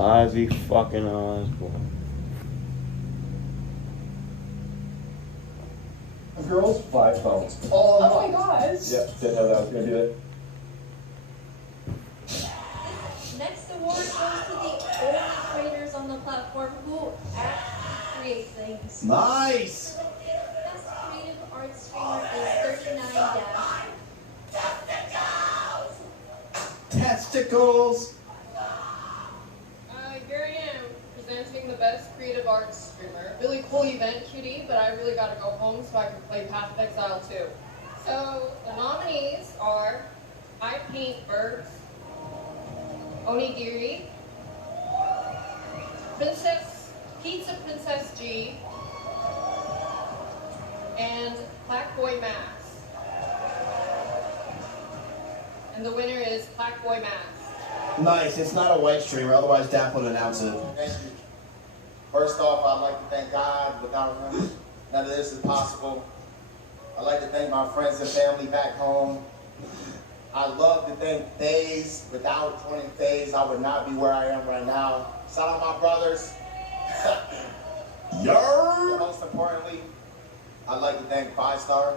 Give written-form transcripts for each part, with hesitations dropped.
Ozzy fucking Osbourne. Girls, 5 phones. Oh my gosh. Yep, didn't know that was gonna do it. Next award goes to the only creators on the platform who actually create things. Nice! Best creative art streamer is 39 Testicles! Here I am, presenting the best creative arts streamer. Really cool event, cutie, but I really gotta go home so I can play Path of Exile 2. So, the nominees are I Paint Birds, Onigiri, Pizza Princess G, and Black Boy Max. And the winner is Black Boy Max. Nice, it's not a white streamer, otherwise Dap would announce it. Thank you. First off, I'd like to thank God. Without him, none of this is possible. I'd like to thank my friends and family back home. I'd love to thank FaZe. Without joining FaZe, I would not be where I am right now. Shout out my brothers. Yer! Most importantly, I'd like to thank 5-Star.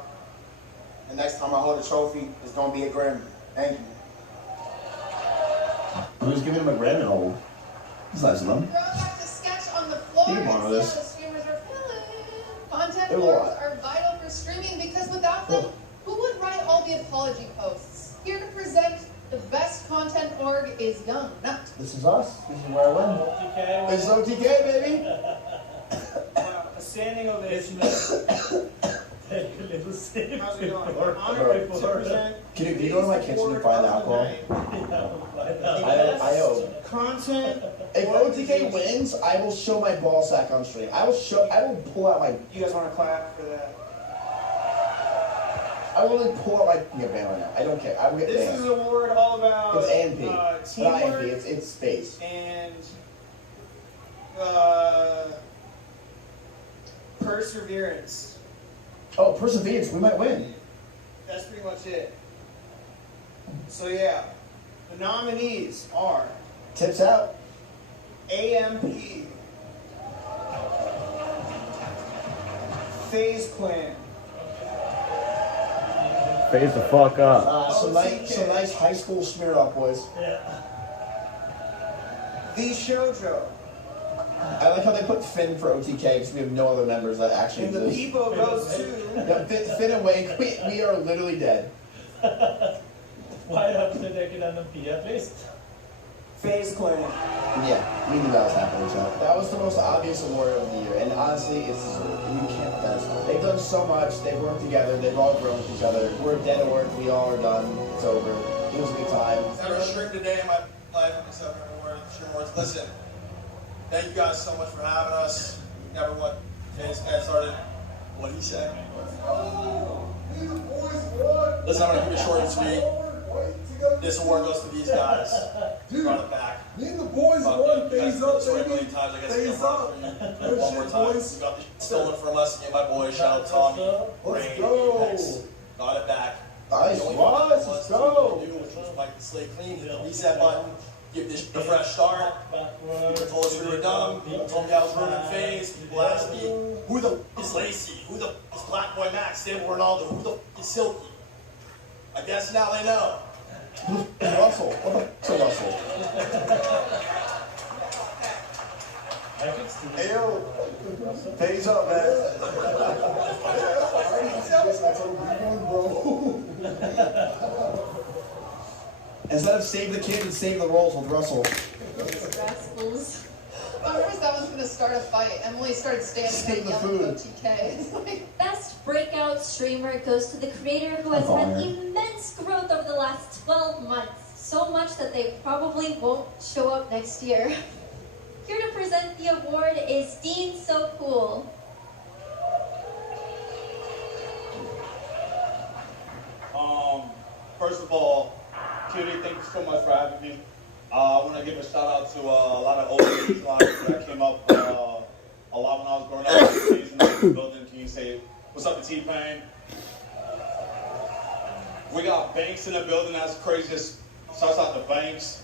The next time I hold a trophy, it's going to be a Grammy. Thank you. Who's giving him a Grammy hold? He's nice of them. Throwback to sketch on the floor You and want see how this? the streamers are feeling. Content It will boards what? are vital for streaming because without them, who would write all the apology posts? Here to present the best content org is Young Nut. This is us. This is where I win. OTK. This is OTK, baby. A standing ovation. Take a little sip. How's it going? before- Honored to before- present Can you go to my kitchen and find the alcohol? I owe. content. If OTK wins, I will show my ball sack on stream. I will pull out my. You guys want to clap for that? I will like pull out my. Yeah, ban right now. I don't care. I will get This banned. is an award all about It's A and P. Not A and P. teamwork It's space. and perseverance. Oh, perseverance. We might win. That's pretty much it. So yeah, the nominees are Tips out. AMP, FaZe Clan, Face the fuck up. Some nice high school smear up, boys. The Shoujo, I like how they put Finn for OTK because we have no other members that actually and the exist. people goes to Yeah, Finn and Wake, we are literally dead. Why haven't they taken an MP at least? FaZe Clan. Yeah, we knew that was happening, so. That was the most obvious award of the year, and honestly, you can't put that aside. They've done so much, they've worked together, they've all grown with each other. We're dead at work, we all are done, it's over. It was a good time. Never shrinked a day in my life except for award awards. Listen, thank you guys so much for having us. Never what Faze Cat started. What he said. Listen, I'm gonna keep it short and sweet. This award goes to these guys. Run it back. Me and the boys Fuck won. you. You guys Phase did up, this work baby. many times. I guess I Phase can run up. it for you. Good One more shit, time. boys. We got this stolen from us. And my boy, shout out Tommy, Let's Ray, go. Apex. Got it back. Nice, The only Ross, thing let's was go. to do, which was wipe the slate clean, hit the reset button, give this shit a fresh start. People told us we were dumb. People told me I was ruining FaZe. People asked me, who the is Lacey? Who the is Black Boy Max? Stable Ronaldo? Who the is Silky? I guess now they know. Russell, what the f***'s a Russell? Hey yo, phase up, man. Instead of save the kid and save the rolls with Russell. Rascals. I remember that was gonna start a fight. Emily started standing Save and the yelling food. OTK. It's like, Best breakout streamer goes to the creator who has had immense growth over the last 12 months. So much that they probably won't show up next year. Here to present the award is Dean So Cool. First of all, Cutie, thank you so much for having me. I want to give a shout out to a lot of old ladies, a lot of people that came up a lot when I was growing up. Ladies in the building, can you say what's up to T-Pain? We got Banks in the building. That's crazy. Shouts out to Banks.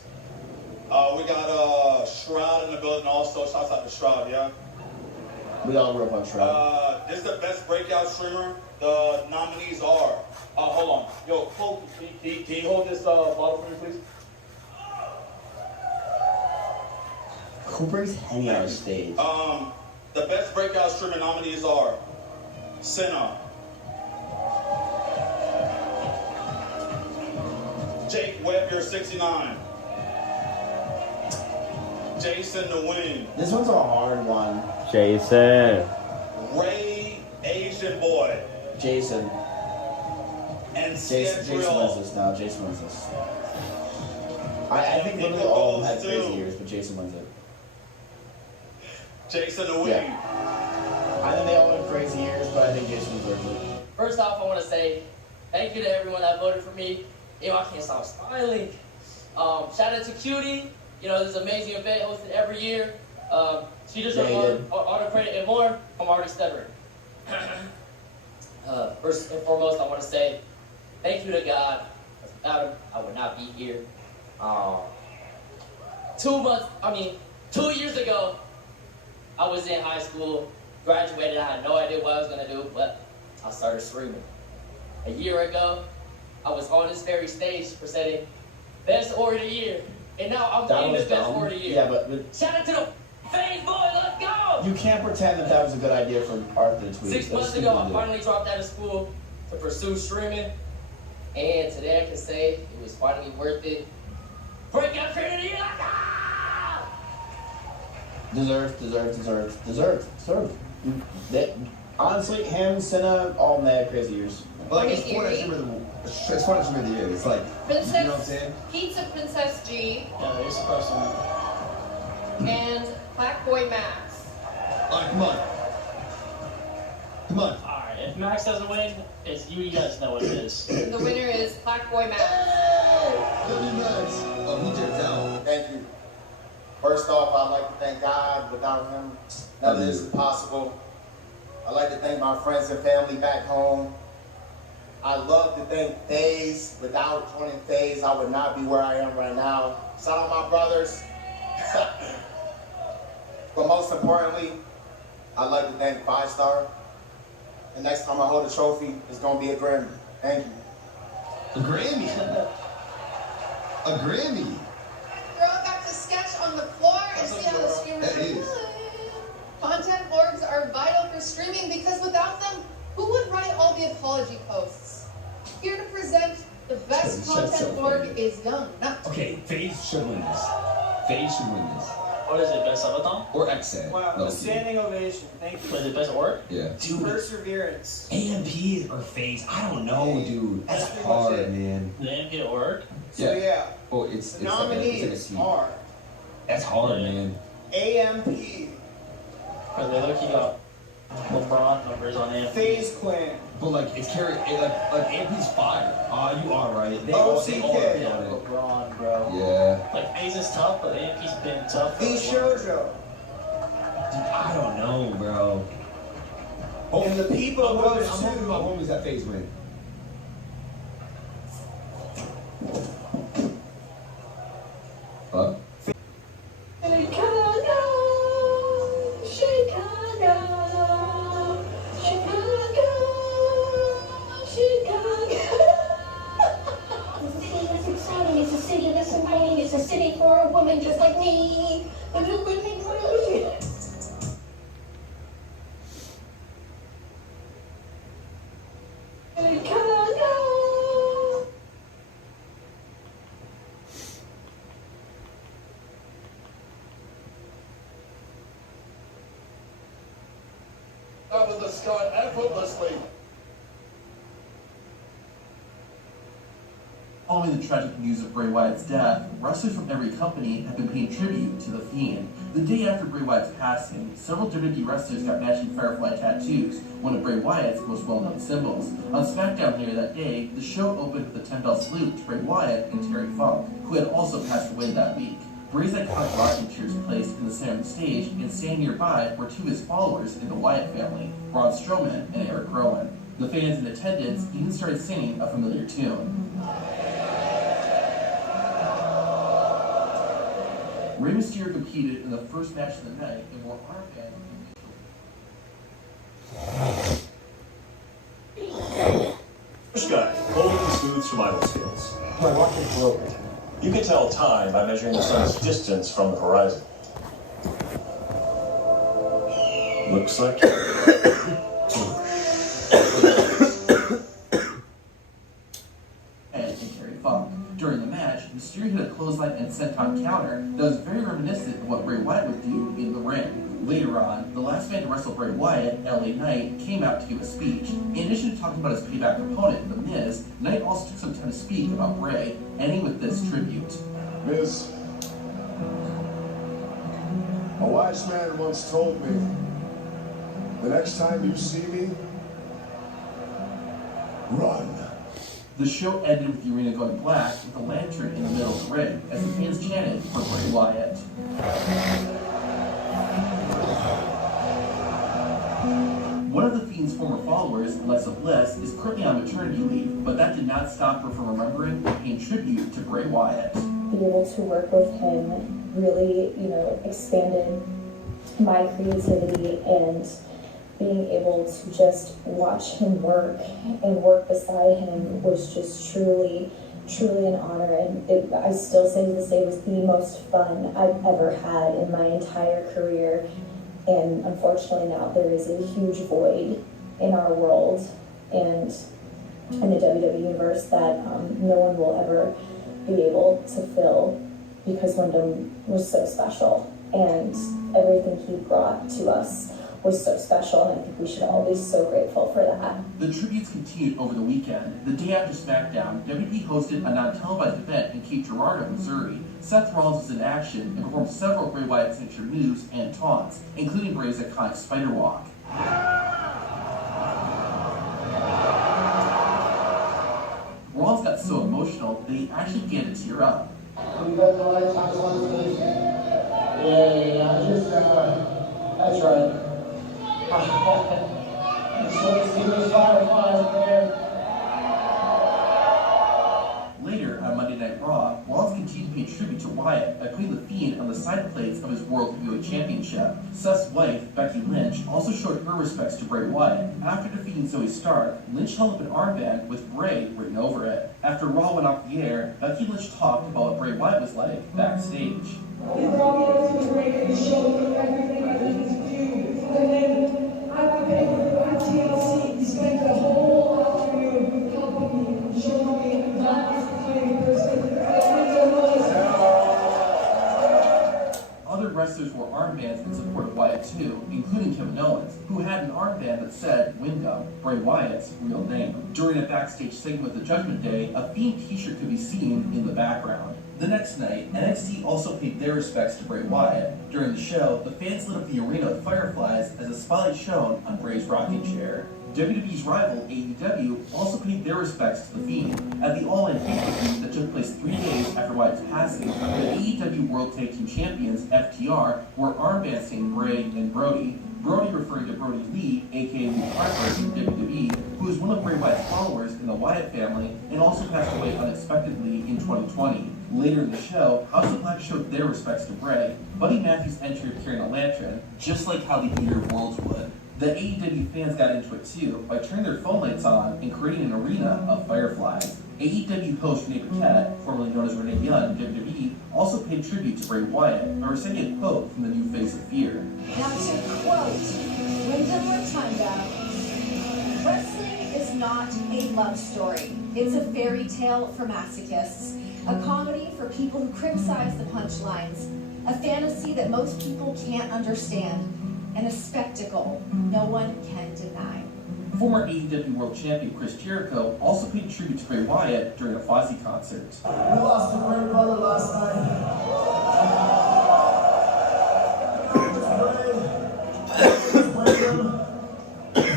We got Shroud in the building also. Shouts out to Shroud, yeah? We all grew up on Shroud. This is the best breakout streamer. The nominees are. Hold on. Yo, Cole, can you hold this bottle for me, please? Who brings Henny on stage? The best breakout streamer nominees are Senna, Jake Webber 69, Jason the Wing, This one's a hard one. Jason. Ray Asian Boy, Jason. and Jason wins Sketrill. this now. Jason wins this. I think literally all of them had crazy years, but Jason wins it. Jason the Wing. Yeah. I think they all had crazy years, but I think Jason deserves it. First off, I want to say thank you to everyone that voted for me. You know, I can't stop smiling. Shout out to Cutie. You know, this amazing event hosted every year. She deserves all the credit and more. I'm already stuttering. First and foremost, I want to say thank you to God. Without him, I would not be here. 2 years ago, I was in high school, graduated. I had no idea what I was going to do, but I started streaming. A year ago, I was on this very stage presenting Best Or of the Year. And now I'm winning the Best Or of the Year. Yeah, but Shout out to the Phase Boy, let's go! you can't pretend that was a good idea for Arthur to tweet. 6 months ago, I finally dropped out of school to pursue streaming. And today I can say it was finally worth it. Breakout Trainer of the Year, let's go! Deserved. Honestly, him, Senna, all of them had crazy years. But like, it's fun to streamer of the year. It's like, Princess, you know what I'm saying? Pizza Princess G, Yeah, there's a person. and Black Boy Max. Alright, come on. Alright, if Max doesn't win, it's you guys know what it is. The winner is Black Boy Max. W Max. Oh, he dipped out. Thank you. First off, I'd like to thank God. Without him, none of this is possible. I'd like to thank my friends and family back home. I'd love to thank FaZe. Without joining FaZe, I would not be where I am right now. Shout out my brothers. But most importantly, I'd like to thank 5 Star. The next time I hold a trophy, it's going to be a Grammy. Thank you. A Grammy. A Grammy. Throw it back to sketch on the floor and see how the streamers That are is. doing. Content orgs are vital for streaming because without them, who would write all the apology posts? Here to present the best content org is Young Nut. Okay, FaZe should win this. FaZe should win this. What is it, Best Sabaton? Or XA. Wow, No, standing ovation. Thank you. What is it, Best Org? Yeah. Dude, Perseverance. AMP or FaZe, I don't know, dude. That's That's pretty much hard, it. man. The NP Org? So yeah, Oh, it's the like a nominees team. are That's hard, man. AMP, Because they look, you got LeBron numbers on AMP. FaZe Clan, But like, it's like AMP's fire. You are right. They all OCK. agree on it. LeBron, bro. Yeah. Like, FaZe is tough, but AMP's been tough for V like, Shoujo, Dude, I don't know, bro. and the people I'm who hoping goes my to homies that FaZe win. Huh? It's a city that's inviting. It's a city for a woman just like me. But look what they do. Chicago. Out of the sky effortlessly. Following the tragic news of Bray Wyatt's death, wrestlers from every company have been paying tribute to The Fiend. The day after Bray Wyatt's passing, several WWE wrestlers got matching Firefly tattoos, one of Bray Wyatt's most well-known symbols. On SmackDown later that day, the show opened with a $10 salute to Bray Wyatt and Terry Funk, who had also passed away that week. Bray's iconic rocking chairs placed in the center of the stage, and standing nearby were 2 of his followers in the Wyatt family, Braun Strowman and Eric Rowan. The fans in attendance even started singing a familiar tune. Rey Mysterio competed in the first match of the night and wore armband. First guy, holding the smooth survival skills. My watch is broken. You can tell time by measuring the sun's distance from the horizon. Looks like and Terry Funk. During the match, Mysterio hit a clothesline and senton counter that was very reminiscent of what Bray Wyatt would do in the ring. Later on, the last man to wrestle Bray Wyatt, LA Knight, came out to give a speech. In addition to talking about his payback opponent, The Miz, Knight also took some time to speak about Bray, ending with this tribute. Miz, a wise man once told me, the next time you see me, run. The show ended with the arena going black with a lantern in the middle of the ring as the fans chanted for Bray Wyatt. One of the Fiend's former followers, Alexa Bliss, is currently on maternity leave, but that did not stop her from remembering and paying tribute to Bray Wyatt. Being able to work with him really, expanded my creativity, and being able to just watch him work and work beside him was just truly an honor. And I still say to this day, it was the most fun I've ever had in my entire career. And unfortunately now there is a huge void in our world and in the WWE universe that no one will ever be able to fill, because Wyndham was so special and everything he brought to us was so special, and I think we should all be so grateful for that. The tributes continued over the weekend. The day after SmackDown, WWE hosted a non-televised event in Cape Girardeau, Missouri. Seth Rollins was in action and performed several Bray Wyatt signature moves and taunts, including Bray's iconic spider walk. Rollins got so emotional that he actually began to tear up. You guys know what I talked about today? Yeah, that's right. Later, on Monday Night Raw, Rollins continued to pay tribute to Wyatt by putting the Fiend on the side plates of his World Heavyweight Championship. Seth's wife, Becky Lynch, also showed her respects to Bray Wyatt. After defeating Zoe Stark, Lynch held up an armband with Bray written over it. After Raw went off the air, Becky Lynch talked about what Bray Wyatt was like backstage. He brought me out to the ring and he showed me everything I needed to do. And then I went over to TLC. He spent the whole afternoon helping me, showing me that was the kind of person that Other wrestlers wore armbands in support of Wyatt too, including Kevin Owens, who had an armband that said Wyndham, Bray Wyatt's real name. During a backstage segment with the Judgment Day, a Fiend t-shirt could be seen in the background. The next night, NXT also paid their respects to Bray Wyatt. During the show, the fans lit up the arena with fireflies as a spotlight shone on Bray's rocking chair. WWE's rival, AEW, also paid their respects to the Fiend. At the All-In pay-per-view that took place 3 days after Wyatt's passing, the AEW World Tag Team Champions, FTR, wore armbands saying Bray and Brody. Brody referring to Brody Lee, aka Luke Harper in WWE, who is one of Bray Wyatt's followers in the Wyatt family and also passed away unexpectedly in 2020. Later in the show, House of Black showed their respects to Bray. Buddy Matthews entered carrying a lantern, just like how the Eater of Worlds would. The AEW fans got into it too by turning their phone lights on and creating an arena of fireflies. AEW host Renee Paquette, formerly known as Renee Young in WWE, also paid tribute to Bray Wyatt by reciting a quote from the new Face of Fear. Now to quote Wyndham Rotunda, wrestling is not a love story. It's a fairy tale for masochists, a comedy for people who criticize the punchlines, a fantasy that most people can't understand, and a spectacle no one can deny. Former AEW World Champion Chris Jericho also paid tribute to Bray Wyatt during a Fozzy concert. We lost a great brother last night.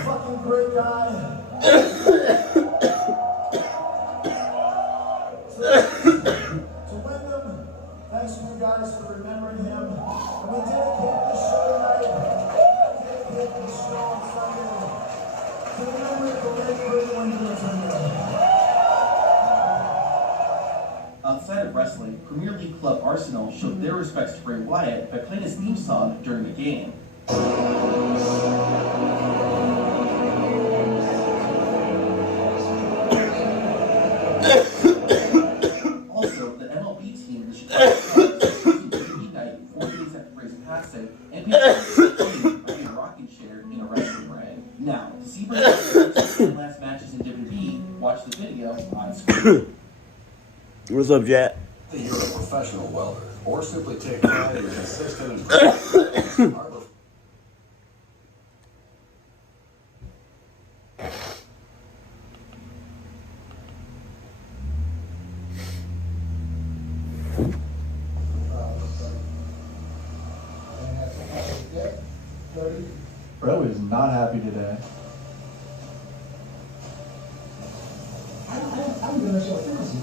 Fucking great guy. To Wyndham, thanks to you guys for remembering him. And we dedicate this show tonight. Dedicate this show on Sunday to the memory of the late great Wyndham Rotunda. Outside of Night Wrestling, Premier League club Arsenal showed their respects to Bray Wyatt by playing his theme song during the game. Also, the MLB team, the Chicago Cubs, hosted night 4 days after Bray's passing, and people are in a rocking chair in a wrestling ring. Now, to see Bray's last matches in WWE, watch the video on screen. What's up, Jack? You're a professional welder, or simply take pride in consistent and Bro is not happy today. I'm going to show fantasy.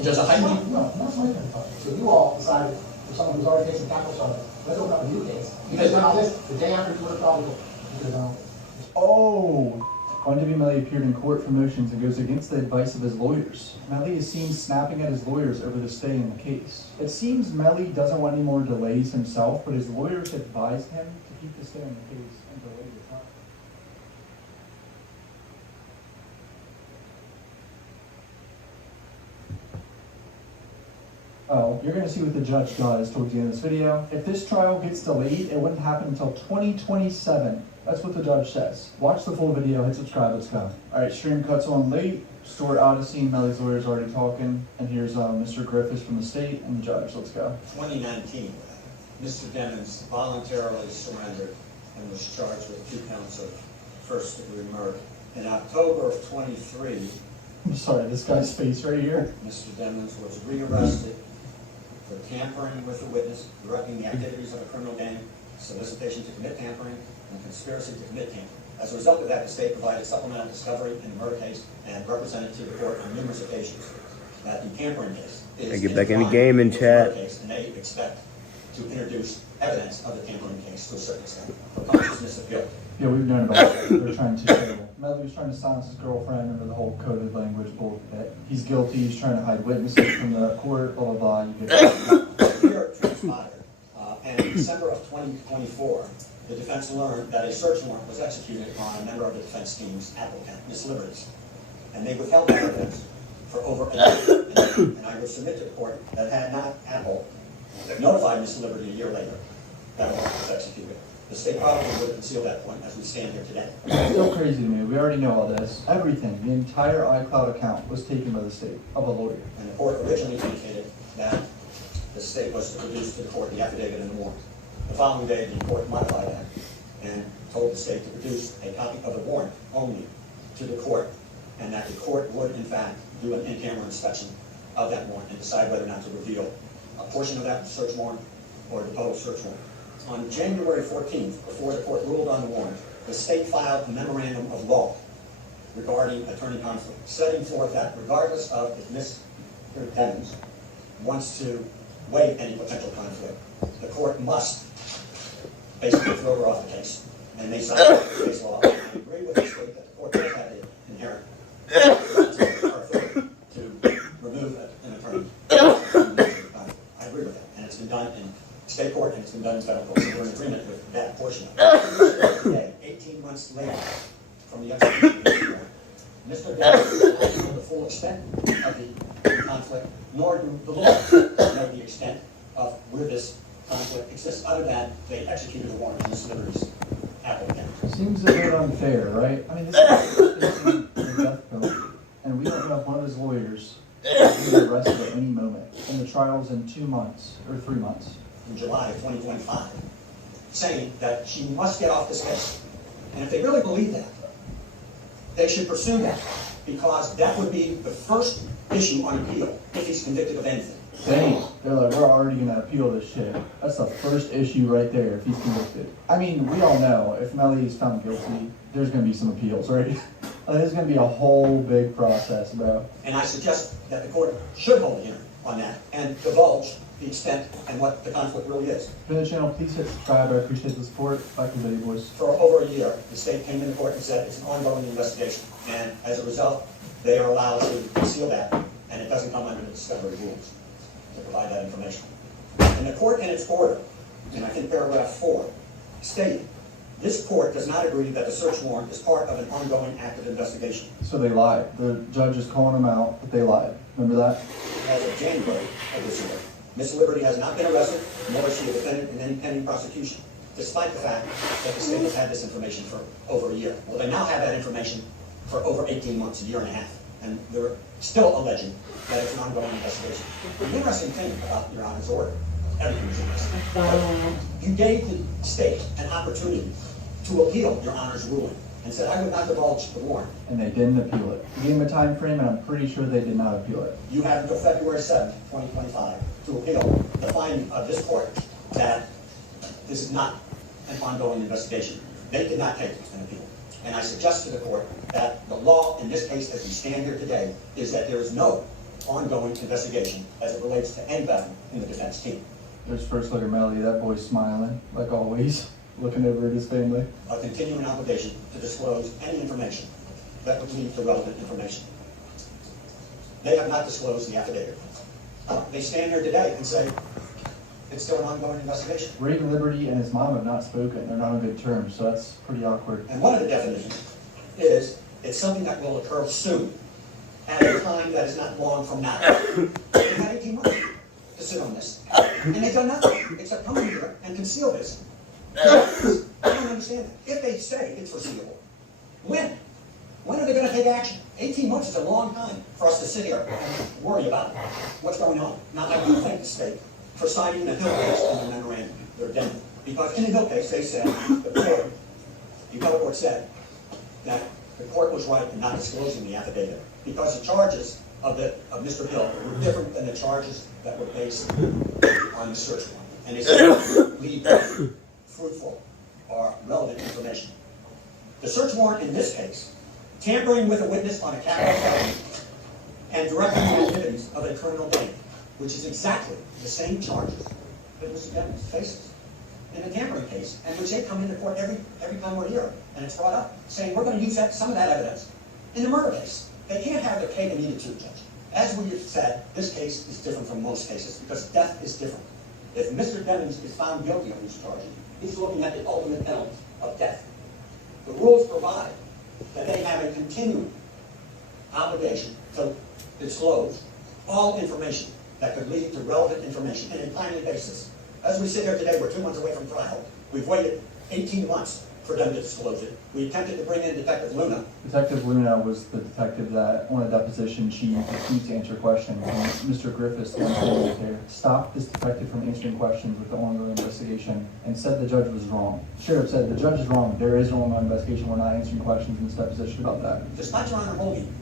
Just a height? No, that's my kind of fight. So you all decided, for someone who's already facing capital charges, let's open up a new case. Because then this, the day after you would have probably, because Oh! Quinton Melly appeared in court for motions and goes against the advice of his lawyers. Melly is seen snapping at his lawyers over the stay in the case. It seems Melly doesn't want any more delays himself, but his lawyers advised him to keep the stay in the case and delay the trial. Oh, you're going to see what the judge does towards the end of this video. If this trial gets delayed, it wouldn't happen until 2027. That's what the judge says. Watch the full video, hit subscribe, let's go. Alright, stream cuts on late. Stuart Odyssey, Melly's lawyer's already talking. And here's Mr. Griffiths from the state and the judge. Let's go. 2019, Mr. Demmons voluntarily surrendered and was charged with 2 counts of first-degree murder. In October of 23, I'm sorry, this guy's face right here. Mr. Demmons was rearrested for tampering with a witness, directing the activities of a criminal gang, solicitation to commit tampering, and conspiracy to commit tampering. As a result of that, the state provided supplemental discovery in the murder case and represented to the court on numerous occasions that the tampering case is Get back in the game and chat. case, and they expect to introduce evidence of the tampering case to a certain extent for consciousness of guilt. Yeah, we've known about it. They're trying to. Melly was trying to silence his girlfriend under the whole coded language bullshit. He's guilty. He's trying to hide witnesses from the court. Blah blah blah. You get it. Here transpired, and in December of 2024, the defense learned that a search warrant was executed on a member of the defense team's applicant, Miss Liberties, and they withheld that evidence for over a year. And I would submit to the court that had not Apple notified Miss Liberty a year later that warrant was executed, the state probably would conceal that point as we stand here today. It's still crazy to me. We already know all this. Everything, the entire iCloud account was taken by the state of a lawyer. And the court originally indicated that the state was to produce to the court the affidavit and the warrant. The following day, the court modified that and told the state to produce a copy of the warrant only to the court, and that the court would, in fact, do an in-camera inspection of that warrant and decide whether or not to reveal a portion of that search warrant or the total search warrant. On January 14th, before the court ruled on the warrant, the state filed a memorandum of law regarding attorney conflict, setting forth that regardless of if Mr. Demmons wants to waive any potential conflict, the court must basically throw her off the case. And they cited the case law. I agree with the state that the court does have the inherent authority to remove an attorney. I agree with that. And it's been done in state court and it's been done in federal court. So we're in agreement with that portion of it. Today, 18 months later from the execution of this warrant, Mr. Demmons does not know the full extent of the conflict, nor do the lawyers know the extent of where this conflict exists, other than they executed a warrant on Miss Liberty's applicant. Seems a bit unfair, right? I mean, this is facing the death penalty, and we don't know if one of his lawyers will be arrested at any moment. And the trial's in 2 months or 3 months. In July of 2025, saying that she must get off this case. And if they really believe that, they should pursue that, because that would be the first issue on appeal if he's convicted of anything. Dang, they're like, we're already going to appeal this shit. That's the first issue right there if he's convicted. I mean, we all know if Melly is found guilty, there's going to be some appeals, right? There's going to be a whole big process, bro. And I suggest that the court should hold a hearing on that and divulge the extent and what the conflict really is. For the channel, please hit subscribe. I appreciate the support. Back to the video, boys. For over a year, the state came into court and said it's an ongoing investigation. And as a result, they are allowed to conceal that and it doesn't come under the discovery rules to provide that information. And the court in its order, in I think paragraph 4, stated, this court does not agree that the search warrant is part of an ongoing active investigation. So they lied. The judge is calling them out, but they lied. Remember that? As of January of this year, Miss Liberty has not been arrested, nor is she a defendant in any pending prosecution, despite the fact that the state has had this information for over a year. Well, they now have that information for over 18 months, a year and a half, and they're still alleging that it's an ongoing investigation. The interesting thing about Your Honor's order, everything is interesting, but you gave the state an opportunity to appeal Your Honor's ruling and said, I would not divulge the warrant. And they didn't appeal it. You gave them a time frame, and I'm pretty sure they did not appeal it. You have until February 7th, 2025 to appeal the finding of this court that this is not an ongoing investigation. They did not take an appeal. And I suggest to the court that the law in this case, as we stand here today, is that there is no ongoing investigation as it relates to NBEF in the defense team. There's First Lawyer Melly. That boy's smiling, like always, looking over at his family. A continuing obligation to disclose any information that would lead to relevant information. They have not disclosed the affidavit. They stand here today and say it's still an ongoing investigation. Raven Liberty and his mom have not spoken. They're not on good terms, so that's pretty awkward. And one of the definitions is it's something that will occur soon, at a time that is not long from now. They had 18 months to sit on this, and they've done nothing except come in here and conceal this. I don't understand that. If they say it's foreseeable, when? When are they going to take action? 18 months is a long time for us to sit here and worry about what's going on. Now, I do thank the state for citing the Hill case in their memorandum, their addendum. Because in the Hill case, they said, the appellate court said that the court was right in not disclosing the affidavit because the charges of Mr. Hill were different than the charges that were based on the search warrant. And they said, lead fruitful or relevant information. The search warrant in this case, tampering with a witness on a capital felony and directing the activities of a criminal gang, which is exactly the same charges that Mr. Dennis faces in the tampering case, and which they come into court every time we're here, and it's brought up, saying we're going to use some of that evidence in the murder case. They can't have their cake and eat it too, Judge. As we have said, this case is different from most cases because death is different. If Mr. Dennis is found guilty of these charges, he's looking at the ultimate penalty of death. The rules provide that they have a continuing obligation to disclose all information that could lead to relevant information in a timely basis. As we sit here today, we're 2 months away from trial. We've waited 18 months for them to disclose it. We attempted to bring in Detective Luna. Detective Luna was the detective that, on a deposition, she refused to answer questions. And Mr. Griffiths, the one there, stopped this detective from answering questions with the ongoing investigation and said the judge was wrong. Sheriff said, the judge is wrong. There is an ongoing investigation. We're not answering questions in this deposition about that. Despite Your Honor holding,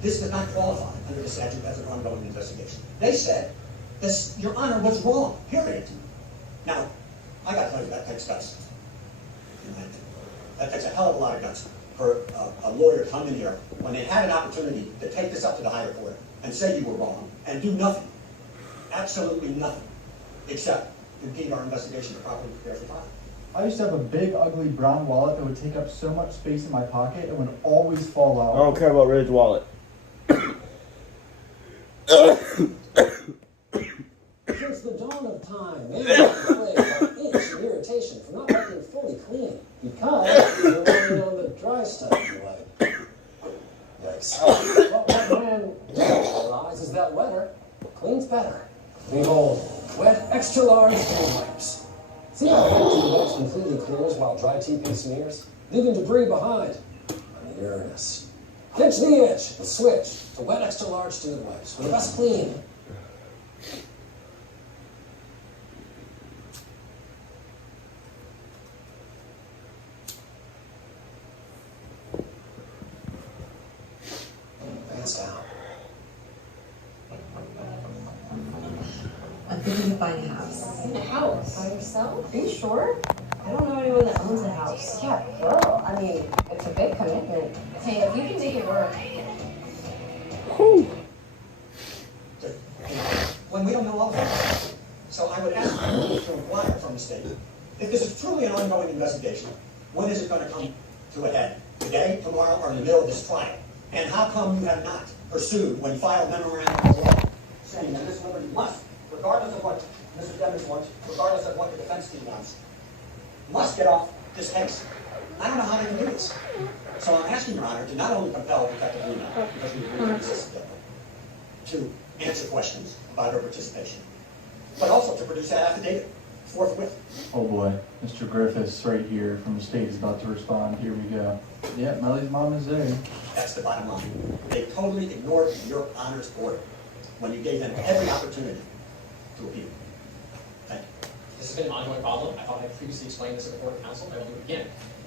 this does not qualify under the statute as an ongoing investigation. They said, Your Honor was wrong, period. Now, I got to tell you, that takes guts. That takes a hell of a lot of guts for a lawyer to come in here when they had an opportunity to take this up to the higher court and say you were wrong and do nothing, absolutely nothing, except impede our investigation to properly prepare for trial. I used to have a big, ugly brown wallet that would take up so much space in my pocket and would always fall out. I don't care about Red's wallet. Since the dawn of time, man has been plagued by itch and irritation for not working fully clean because you're running on the dry stuff you like. Yikes. What one man doesn't realize is that wetter cleans better. Behold, wet extra large clean wipes. See how empty wet completely clears while dry TP smears, leaving debris behind on the Uranus. Ditch the itch and switch to wet extra large student wipes for the best clean. Down. I'm thinking of buying a house. A house? By yourself? Are you sure? I don't know anyone that owns a house. Yeah, girl. I mean, it's a big commitment. Hey, if you can make it work. When we don't know all of that. So I would ask you to inquire from the state. If this is truly an ongoing investigation, when is it going to come to a head? Today, tomorrow, or in the middle of this trial? And how come you have not pursued when he filed memorandum of law saying that Ms. Liberty must, regardless of what Mr. Demings wants, regardless of what the defense team wants, must get off this case. I don't know how they can do this. So I'm asking Your Honor to not only compel Detective Luna, because we agree with this, to answer questions about her participation, but also to produce that affidavit forthwith. Oh boy, Mr. Griffiths right here from the state is about to respond. Here we go. Yeah, Mellie's mom is there. That's the bottom line. They totally ignored Your Honor's order when you gave them every opportunity to appeal. Thank you. This has been an ongoing problem. I thought I previously explained this at the Court of Counsel. I will do it again.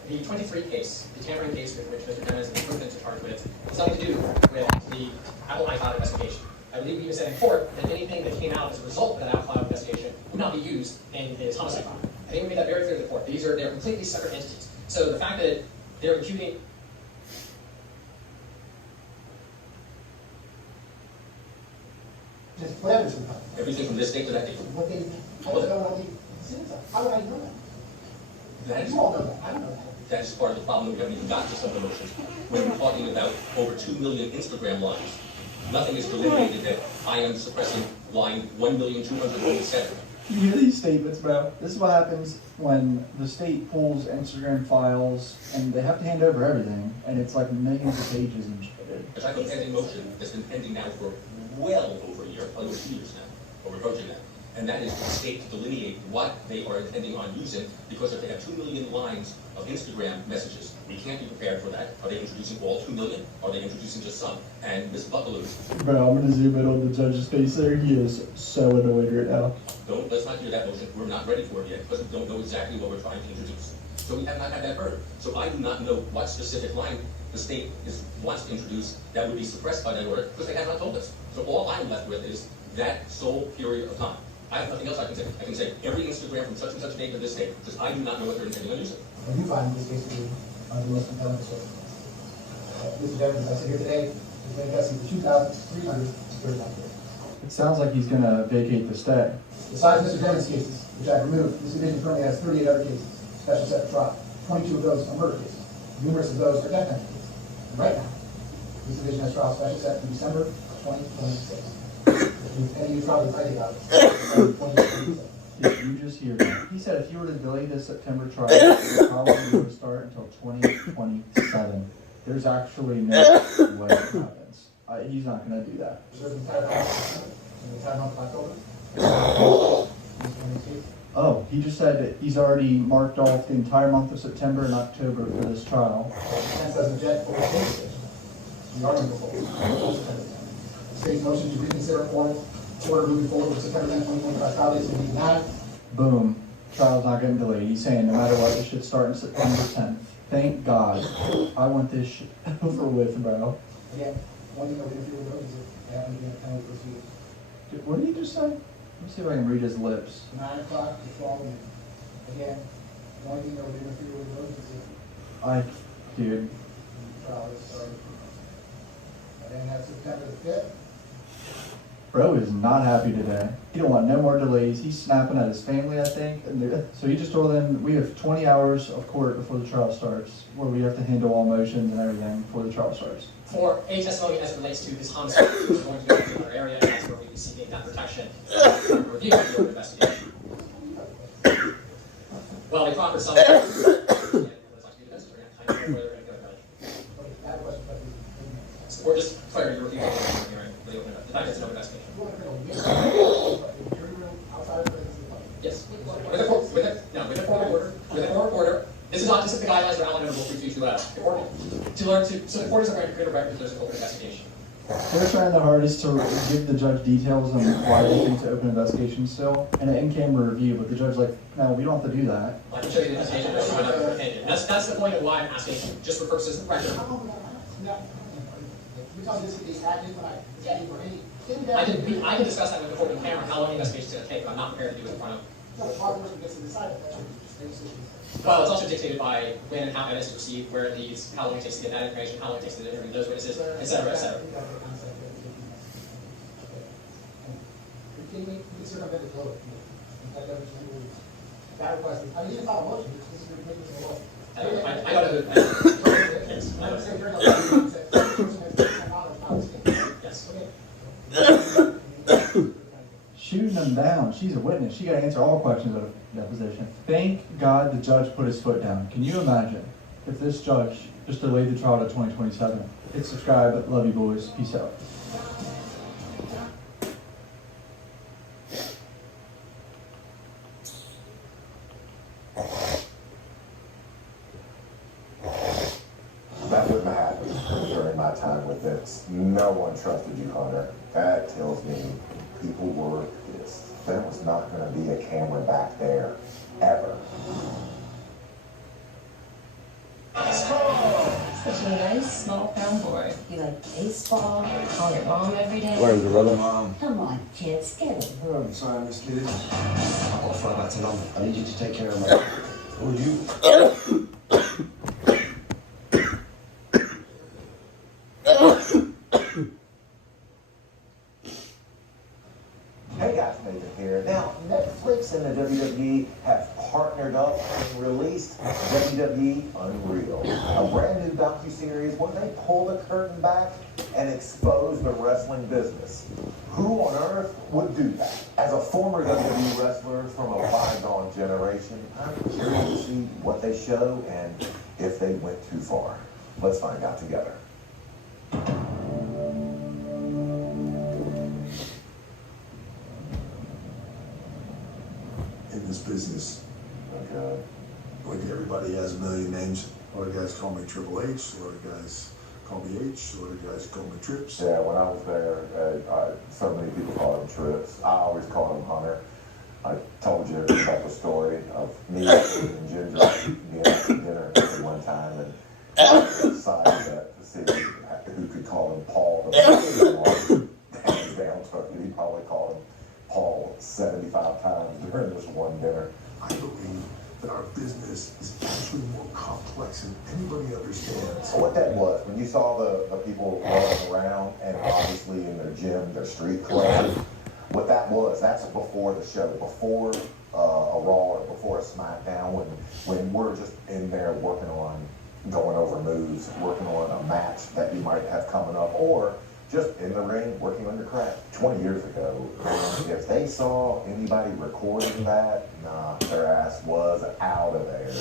The 23 case, the tampering case with which Mr. Demings and the is charged with, has nothing to do with the Apple iCloud investigation. I believe we even said in court that anything that came out as a result of that iCloud investigation would not be used in his homicide file. I think we made that very clear to the court. They're completely separate entities. So the fact that they're imputing Just whatever it's about. everything from this date to that date. What they, I don't know what the sins are. How do I know that? That is You all know that. I don't know that. That's part of the problem. We haven't even got to some of the motions. When we're talking about over 2 million Instagram lines, nothing is delineated that I am suppressing line 1,227,000. You hear these statements, bro? This is what happens when the state pulls Instagram files and they have to hand over everything, and it's like millions of pages and shit. The type of pending motion that's been pending now for well over a year, probably over 2 years now, or approaching that. And that is for the state to delineate what they are intending on using, because if they have 2 million lines of Instagram messages, we can't be prepared for that. Are they introducing all 2 million? Are they introducing just some? And Ms. Buckaloo. Bro, I'm gonna zoom in on the judge's face there. He is so annoyed right now. Let's not hear that motion. We're not ready for it yet, because we don't know exactly what we're trying to introduce. So we have not had that heard. So I do not know what specific line the state wants to introduce that would be suppressed by that order, because they have not told us. So all I'm left with is that sole period of time. I have nothing else I can say. I can say every Instagram from such and such date to this date, because I do not know what they're intending on using. I do find this case to be the most compelling story. Mr. Demings, I sit here today, he's been investigated for 2,339 days. It sounds like he's gonna vacate the stay. Besides Mr. Demings' cases, which I've removed, this division currently has 38 other cases, special set for trial. 22 of those are murder cases. Numerous of those are death penalty cases. And right now, this division has trial special set through December 2026. Any new trial that's about Did you just hear that? He said if you were to delay this September trial, the trial would start until 2027. There's actually no way it happens. He's not going to do that. Oh, he just said that he's already marked off the entire month of September and October for this trial. State's motion to reconsider order moving forward with September 10, 2025 trial dates will be denied. Boom. Trial's not getting delayed. He's saying no matter what, it should start on September 10th. Thank God. I want this shit over with, bro. Again, one thing that we interfere with those is if they happen to be in a penalty proceeding. What did he just say? Let me see if I can read his lips. 9 o'clock to 12 noon. Again, the only thing that would interfere with those is if Dude. the trial is started. And then that's September the 5th. Bro is not happy today. He don't want no more delays. He's snapping at his family, I think. So he just told them we have 20 hours of court before the trial starts, where we have to handle all motions and everything before the trial starts. For any testimony as it relates to this homicide, which is going to be in our area, and that's where we'll be seeking that protection review of the investigation. Well, they proffered some. Or just clarity, you're reviewing the hearing, the fact that it's an open investigation. Yes. With a court order. This is not just the guidelines that are outlined in Rule 322 to learn to. So the court isn't going to create a record if there's an open investigation. They're trying their hardest to give the judge details on why they think it's an open investigation still, and an in-camera review, but the judge's like, no, we don't have to do that. I can show you the investigation, but I have an opinion. That's the point of why I'm asking, just for purposes of the record. I can discuss that with the court in camera, how long the investigation is going to take, but I'm not prepared to do it in front of. Well, it's also dictated by when and how evidence is received, where it leads, how long it takes to get that information, how long it takes to interview those witnesses, et cetera, et cetera. I got to do it. shooting them down. She's a witness. She got to answer all questions at a deposition. Thank God the judge put his foot down. Can you imagine if this judge just delayed the trial to 2027? Hit subscribe. Love you boys. Peace out. That wouldn't have happened during my time with Vince. No one trusted you, Hunter. That tells me people were pissed. There was not going to be a camera back there, ever. Such a nice small brown boy. You like baseball, call your mom every day. Where's the brother? Come on, kids, get a room. I'm sorry, Miss Kids. I've got to fly back to London. I need you to take care of my... Who are you? Hey guys, Nathan here. Now, Netflix and the WWE have partnered up and released WWE Unreal, a brand new docuseries where they pull the curtain back and expose the wrestling business. Who on earth would do that? As a former WWE wrestler from a bygone generation, I'm curious to see what they show and if they went too far. Let's find out together. In this business, Okay. like everybody has a million names. A lot of guys call me Triple H, a lot of guys call me H, a lot of guys call me Trips. Yeah, when I was there, so many people called him Trips. I always called him Hunter. I told you about the story of me and Ginger being at dinner one time and decided that to see who could call him Paul. Hands down, he probably called him Paul 75 times during this one dinner. I believe that our business is actually more complex than anybody understands. So what that was, when you saw the people running around and obviously in their gym, their street clothes, what that was, that's before the show, before a Raw or before a SmackDown, when we're just in there working on going over moves, working on a match that you might have coming up, or just in the ring working on your craft. 20 years ago, if they saw anybody recording that, nah, their ass was out of there.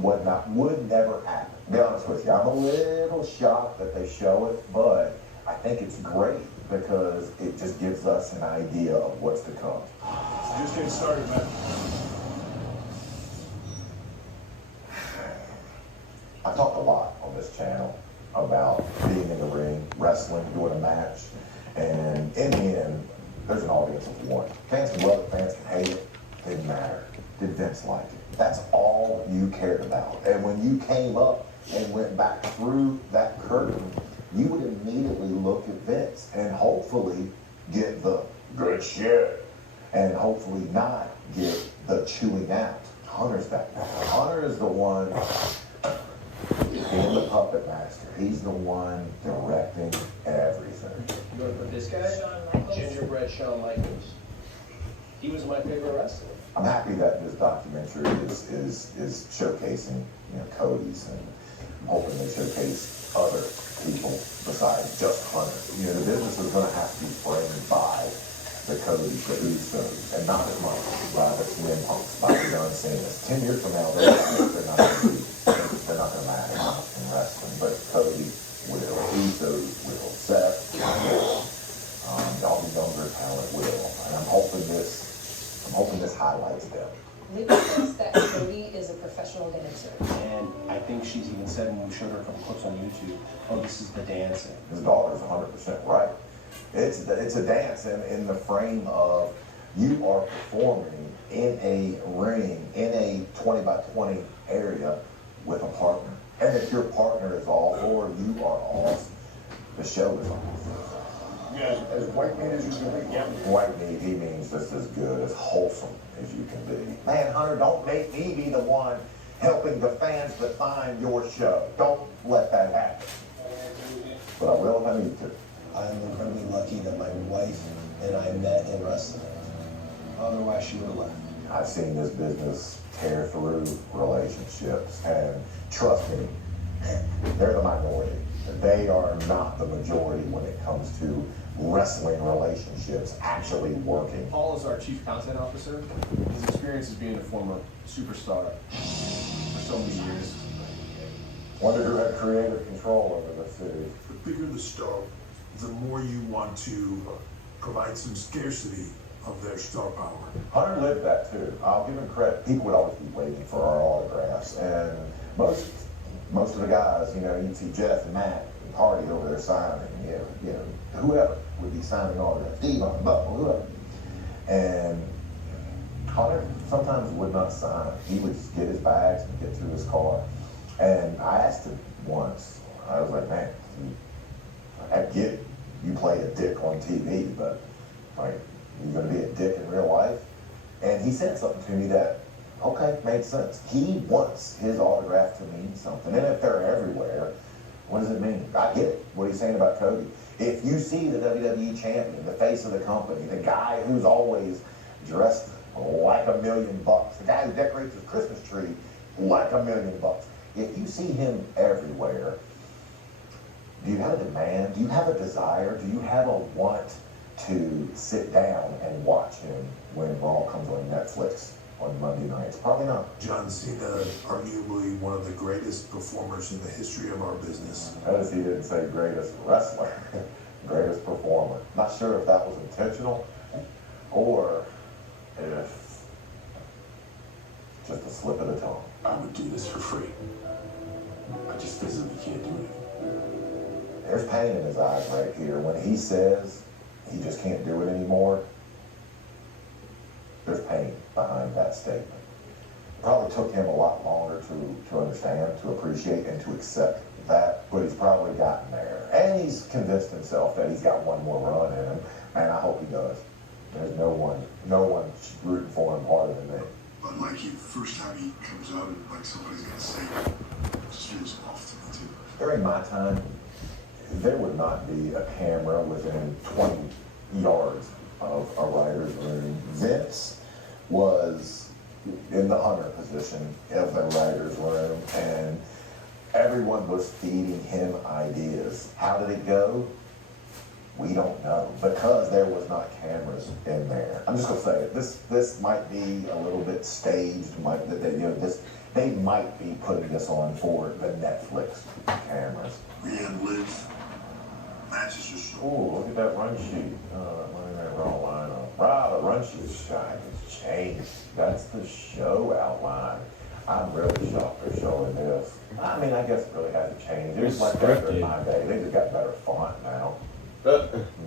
Would never happen. To be honest with you, I'm a little shocked that they show it, but I think it's great because it just gives us an idea of what's to come. So just getting started, man. I talk a lot on this channel about being in the ring, wrestling, doing a match, and in the end, there's an audience of one. Fans can love it, fans can hate it, didn't matter. Did Vince like it? That's all you cared about. And when you came up and went back through that curtain, you would immediately look at Vince and hopefully get the good shit and hopefully not get the chewing out. Hunter's that guy. Hunter is the one being the puppet master. He's the one directing everything. You want to put this guy? Gingerbread Shawn Michaels. He was my favorite wrestler. I'm happy that this documentary is showcasing, Cody's, and I'm hoping they showcase other people besides just Hunter. The business is going to have to be framed by the Codys, the Usos, and not as much by the CM Punks, by the John Cena's. 10 years from now, they're not going to matter in wrestling, but Cody will, Usos will, Seth will, all the younger talent will, and I'm hoping this highlights them. Libby thinks that Cody is a professional dancer. And I think she's even said when we showed her a couple clips on YouTube, oh, this is the dancing. His daughter's 100% right. It's a dance in the frame of you are performing in a ring, in a 20 by 20 area with a partner. And if your partner is off or you are off, the show is off. Yeah, as white meat as you can be. Yeah. White meat, he means just as good, as wholesome as you can be. Man, Hunter, don't make me be the one helping the fans define your show. Don't let that happen. But I will if I need to. I'm incredibly lucky that my wife and I met in wrestling. Otherwise, she would have left. I've seen this business tear through relationships, and trust me, they're the minority. They are not the majority when it comes to wrestling relationships actually working. Paul is our chief content officer. His experience as being a former superstar for so many years. Wonder who had creative control over the city. The bigger the star, the more you want to provide some scarcity of their star power. Hunter lived that too. I'll give him credit. People would always be waiting for our autographs, and most of the guys, you know, you'd see Jeff and Matt and Hardy over there signing, you know, whoever would be signing autographs, Devon, Buckle, whoever. And Hunter sometimes would not sign. He would just get his bags and get to his car. And I asked him once, I was like, man, I get it. You play a dick on TV, but like, you gonna be a dick in real life? And he said something to me that, okay, made sense. He wants his autograph to mean something. And if they're everywhere, what does it mean? I get it. What he's saying about Cody. If you see the WWE champion, the face of the company, the guy who's always dressed like $1 million, the guy who decorates his Christmas tree like $1 million, if you see him everywhere, do you have a demand? Do you have a desire? Do you have a want to sit down and watch him when Raw comes on Netflix on Monday nights? Probably not. John Cena, arguably one of the greatest performers in the history of our business. Notice he didn't say greatest wrestler, greatest performer. Not sure if that was intentional or if just a slip of the tongue. I would do this for free. I just physically can't do it. There's pain in his eyes right here. When he says he just can't do it anymore, there's pain behind that statement. Probably took him a lot longer to understand, to appreciate, and to accept that, but he's probably gotten there. And he's convinced himself that he's got one more run in him, and I hope he does. There's no one rooting for him harder than me. But like the first time he comes out and like somebody's gonna say it, just feels off to me too. During my time, there would not be a camera within 20 yards of a writer's room. Vince was in the Hunter position of the writer's room, and everyone was feeding him ideas. How did it go? We don't know, because there was not cameras in there. I'm just gonna say it. This might be a little bit staged. They might be putting this on for the Netflix cameras. Rhiannon Liv matches your soul. Oh, look at that run sheet. Look at that raw lineup. Wow, the run sheet has changed. That's the show outline. I'm really shocked they're showing this. I mean, I guess it really hasn't changed. It was like that in my day. They just got better font now.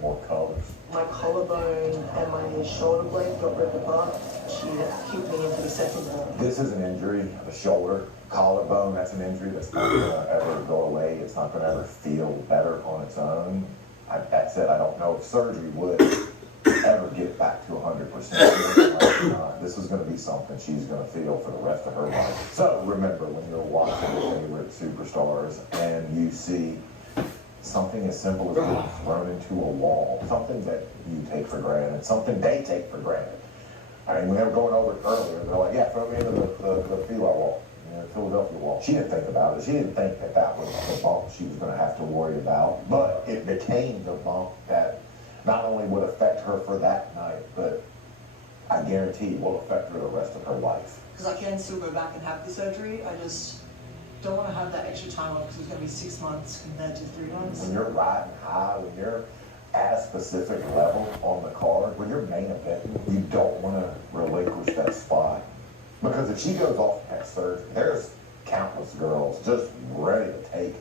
More colors. My collarbone and my shoulder blade got ripped apart. She kicked me into the second one. This is an injury, the shoulder, collarbone, that's an injury that's not gonna ever go away. It's not gonna ever feel better on its own. That said, I don't know if surgery would ever get back to 100%. This is gonna be something she's gonna feel for the rest of her life. So remember, when you're watching your favorite superstars and you see something as simple as being thrown into a wall, something that you take for granted, something they take for granted. I mean, when they were going over it earlier, they're like, yeah, throw me into the Philly wall, Philadelphia wall. She didn't think about it. She didn't think that that was the bump she was going to have to worry about. But it became the bump that not only would affect her for that night, but I guarantee will affect her the rest of her life. Because I can still go back and have the surgery. I just don't want to have that extra time off because it's going to be 6 months compared to 3 months. When you're riding high, when you're at a specific level on the card, when you're main eventing, you don't want to relinquish that spot. Because if she goes off and has surgery, there's countless girls just ready to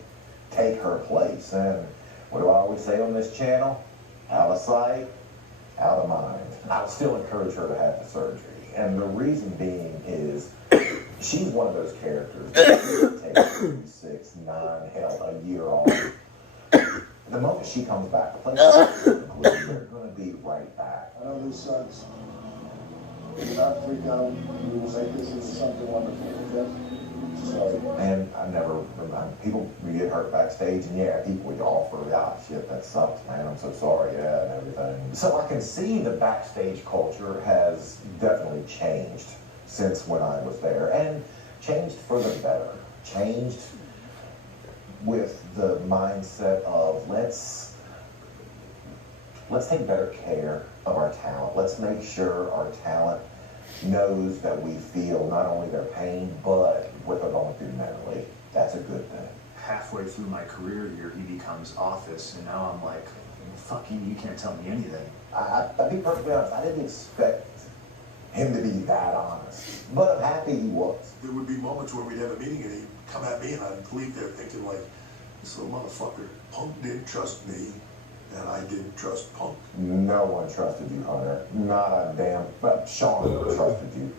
take her place. And what do I always say on this channel? Out of sight, out of mind. I would still encourage her to have the surgery. And the reason being is she's one of those characters that takes 3, 6, 9, hell, a year off. The moment she comes back, the place they're going to be right back. I know this sucks. Do not freak out. We will make this into something wonderful, okay? Sorry. And people get hurt backstage, and yeah, people would offer, shit, that sucks, man, I'm so sorry, yeah, and everything. So I can see the backstage culture has definitely changed since when I was there, and changed for the better. Changed with the mindset of let's let's take better care of our talent. Let's make sure our talent knows that we feel not only their pain, but what they're going through mentally. That's a good thing. Halfway through my career here, he becomes Office, and now I'm like, fucking, you can't tell me anything. I'll be perfectly honest, I didn't expect him to be that honest, but I'm happy he was. There would be moments where we'd have a meeting and he'd come at me and I'd leave there thinking like, this little motherfucker, Punk didn't trust me and I didn't trust Punk. No one trusted you, Hunter. Not a damn, but Sean trusted you.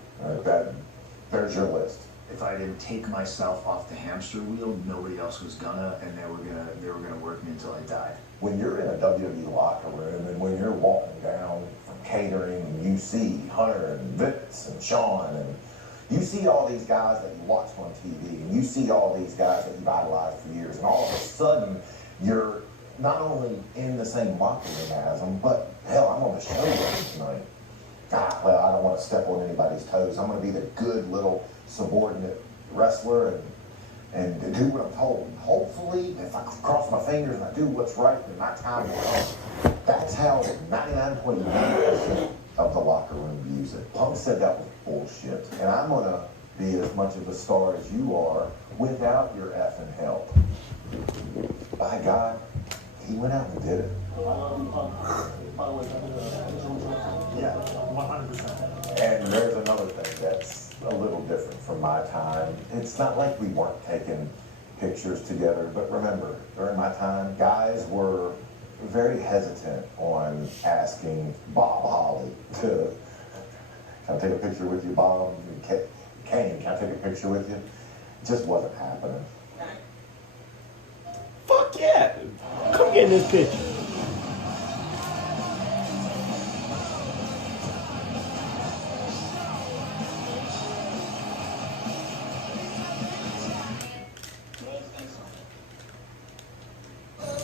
There's your list. If I didn't take myself off the hamster wheel, nobody else was gonna, and they were gonna work me until I died. When you're in a WWE locker room and when you're walking down from catering and you see Hunter and Vince and Sean and you see all these guys that you watched on TV and you see all these guys that you've idolized for years and all of a sudden you're not only in the same locker room as them, but hell, I'm on the show tonight. Well, I don't want to step on anybody's toes. I'm going to be the good little subordinate wrestler and do what I'm told. Hopefully, if I cross my fingers and I do what's right, then my time will come. That's how 99.9% of the locker room views it. Punk said that was bullshit. And I'm going to be as much of a star as you are without your effing help. By God, he went out and did it. Yeah, 100%. And there's another thing that's a little different from my time. It's not like we weren't taking pictures together, but remember, during my time, guys were very hesitant on asking Bob Holly to, can I take a picture with you, Bob? Kane, can I take a picture with you? It just wasn't happening. Fuck yeah! Come get in this picture.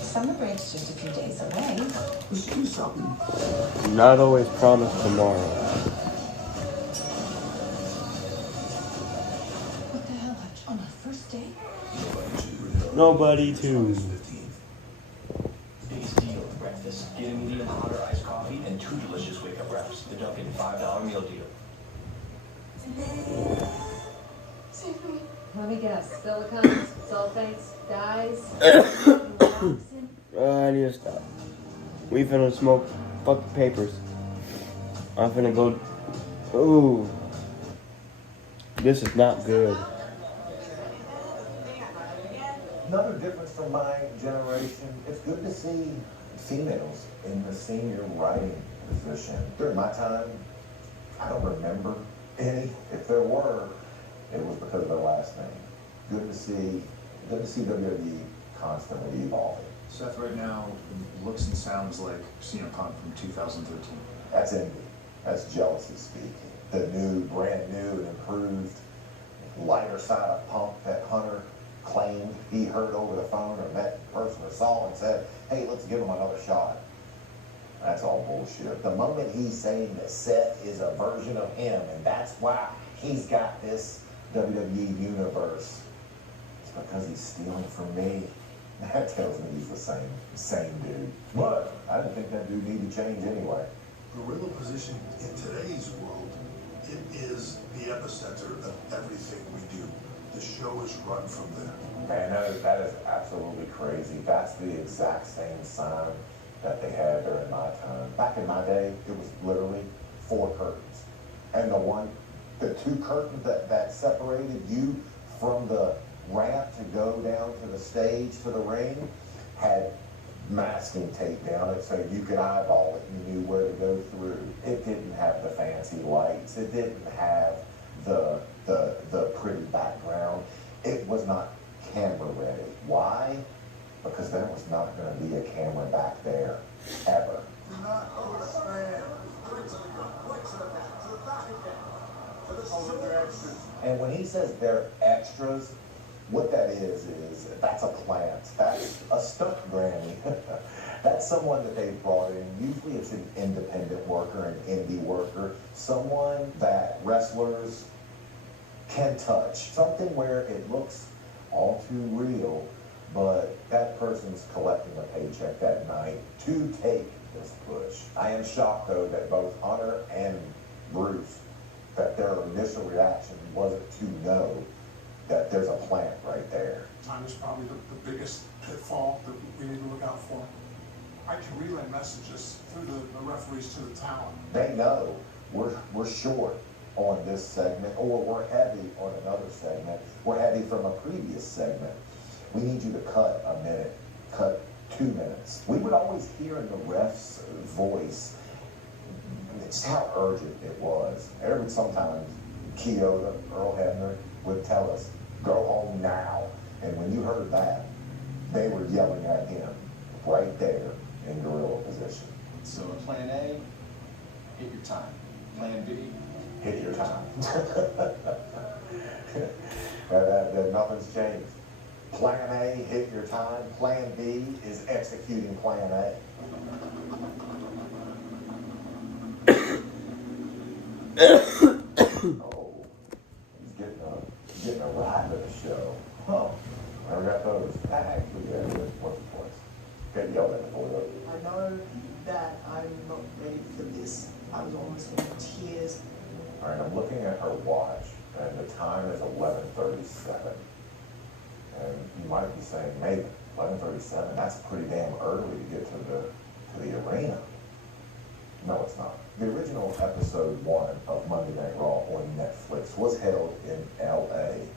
Summer break's just a few days away. Let's do something. Not always promised tomorrow. What the hell? On our first date? Nobody to. Biggest deal at breakfast. Get a medium hot or iced coffee and 2 delicious wake-up wraps. The Dunkin' $5 meal deal. Save me. Let me guess. Silicones, sulfates, dyes. I need to stop. We finna smoke fucking papers. I'm finna go. Ooh. This is not good. Another difference from my generation, it's good to see females in the senior writing position. During my time, I don't remember any. If there were, it was because of their last name. Good to see WWE constantly evolving. Seth right now looks and sounds like CM Punk from 2013. That's envy. That's jealousy speaking. The new, brand new and improved lighter side of Punk that Hunter claimed he heard over the phone or met in person or saw and said, hey, let's give him another shot. That's all bullshit. The moment he's saying that Seth is a version of him and that's why he's got this WWE universe, it's because he's stealing from me. That tells me he's the same dude. But I didn't think that dude needed to change anyway. Gorilla position in today's world, it is the epicenter of everything we do. The show is run from there. Man, that is absolutely crazy. That's the exact same sign that they had during my time. Back in my day, it was literally 4 curtains. And the 2 curtains that separated you from the ramp to go down to the stage, to the ring, had masking tape down it so you could eyeball it and you knew where to go through. It didn't have the fancy lights. It didn't have the pretty background. It was not camera ready. Why? Because there was not going to be a camera back there, ever. And when he says they're extras, what that is that's a plant. That's a stunt granny. That's someone that they've brought in. Usually it's an independent worker, an indie worker, someone that wrestlers can touch. Something where it looks all too real, but that person's collecting a paycheck that night to take this push. I am shocked, though, that both Hunter and Bruce, that their initial reaction wasn't to know that there's a plant right there. Time is probably the biggest pitfall that we need to look out for. I can relay messages through the referees to the talent. They know we're short on this segment, or we're heavy on another segment. We're heavy from a previous segment. We need you to cut a minute, cut 2 minutes. We would always hear in the ref's voice just how urgent it was. Sometimes Keota, Earl Hebner, would tell us, go home now. And when you heard that, they were yelling at him right there in gorilla position. So plan A, hit your time. Plan B, hit your time. Nothing's changed. Plan A, hit your time. Plan B is executing Plan A. Oh, he's getting a ride at the show. Oh, never got those. I actually got it once or twice. Got yelled at before though. I know that I'm not ready for this. I was almost in tears. All right, I'm looking at her watch, and the time is 11:37. And you might be saying, maybe 11:37. That's pretty damn early to get to the arena. No, it's not. The original episode 1 of Monday Night Raw on Netflix was held in L.A.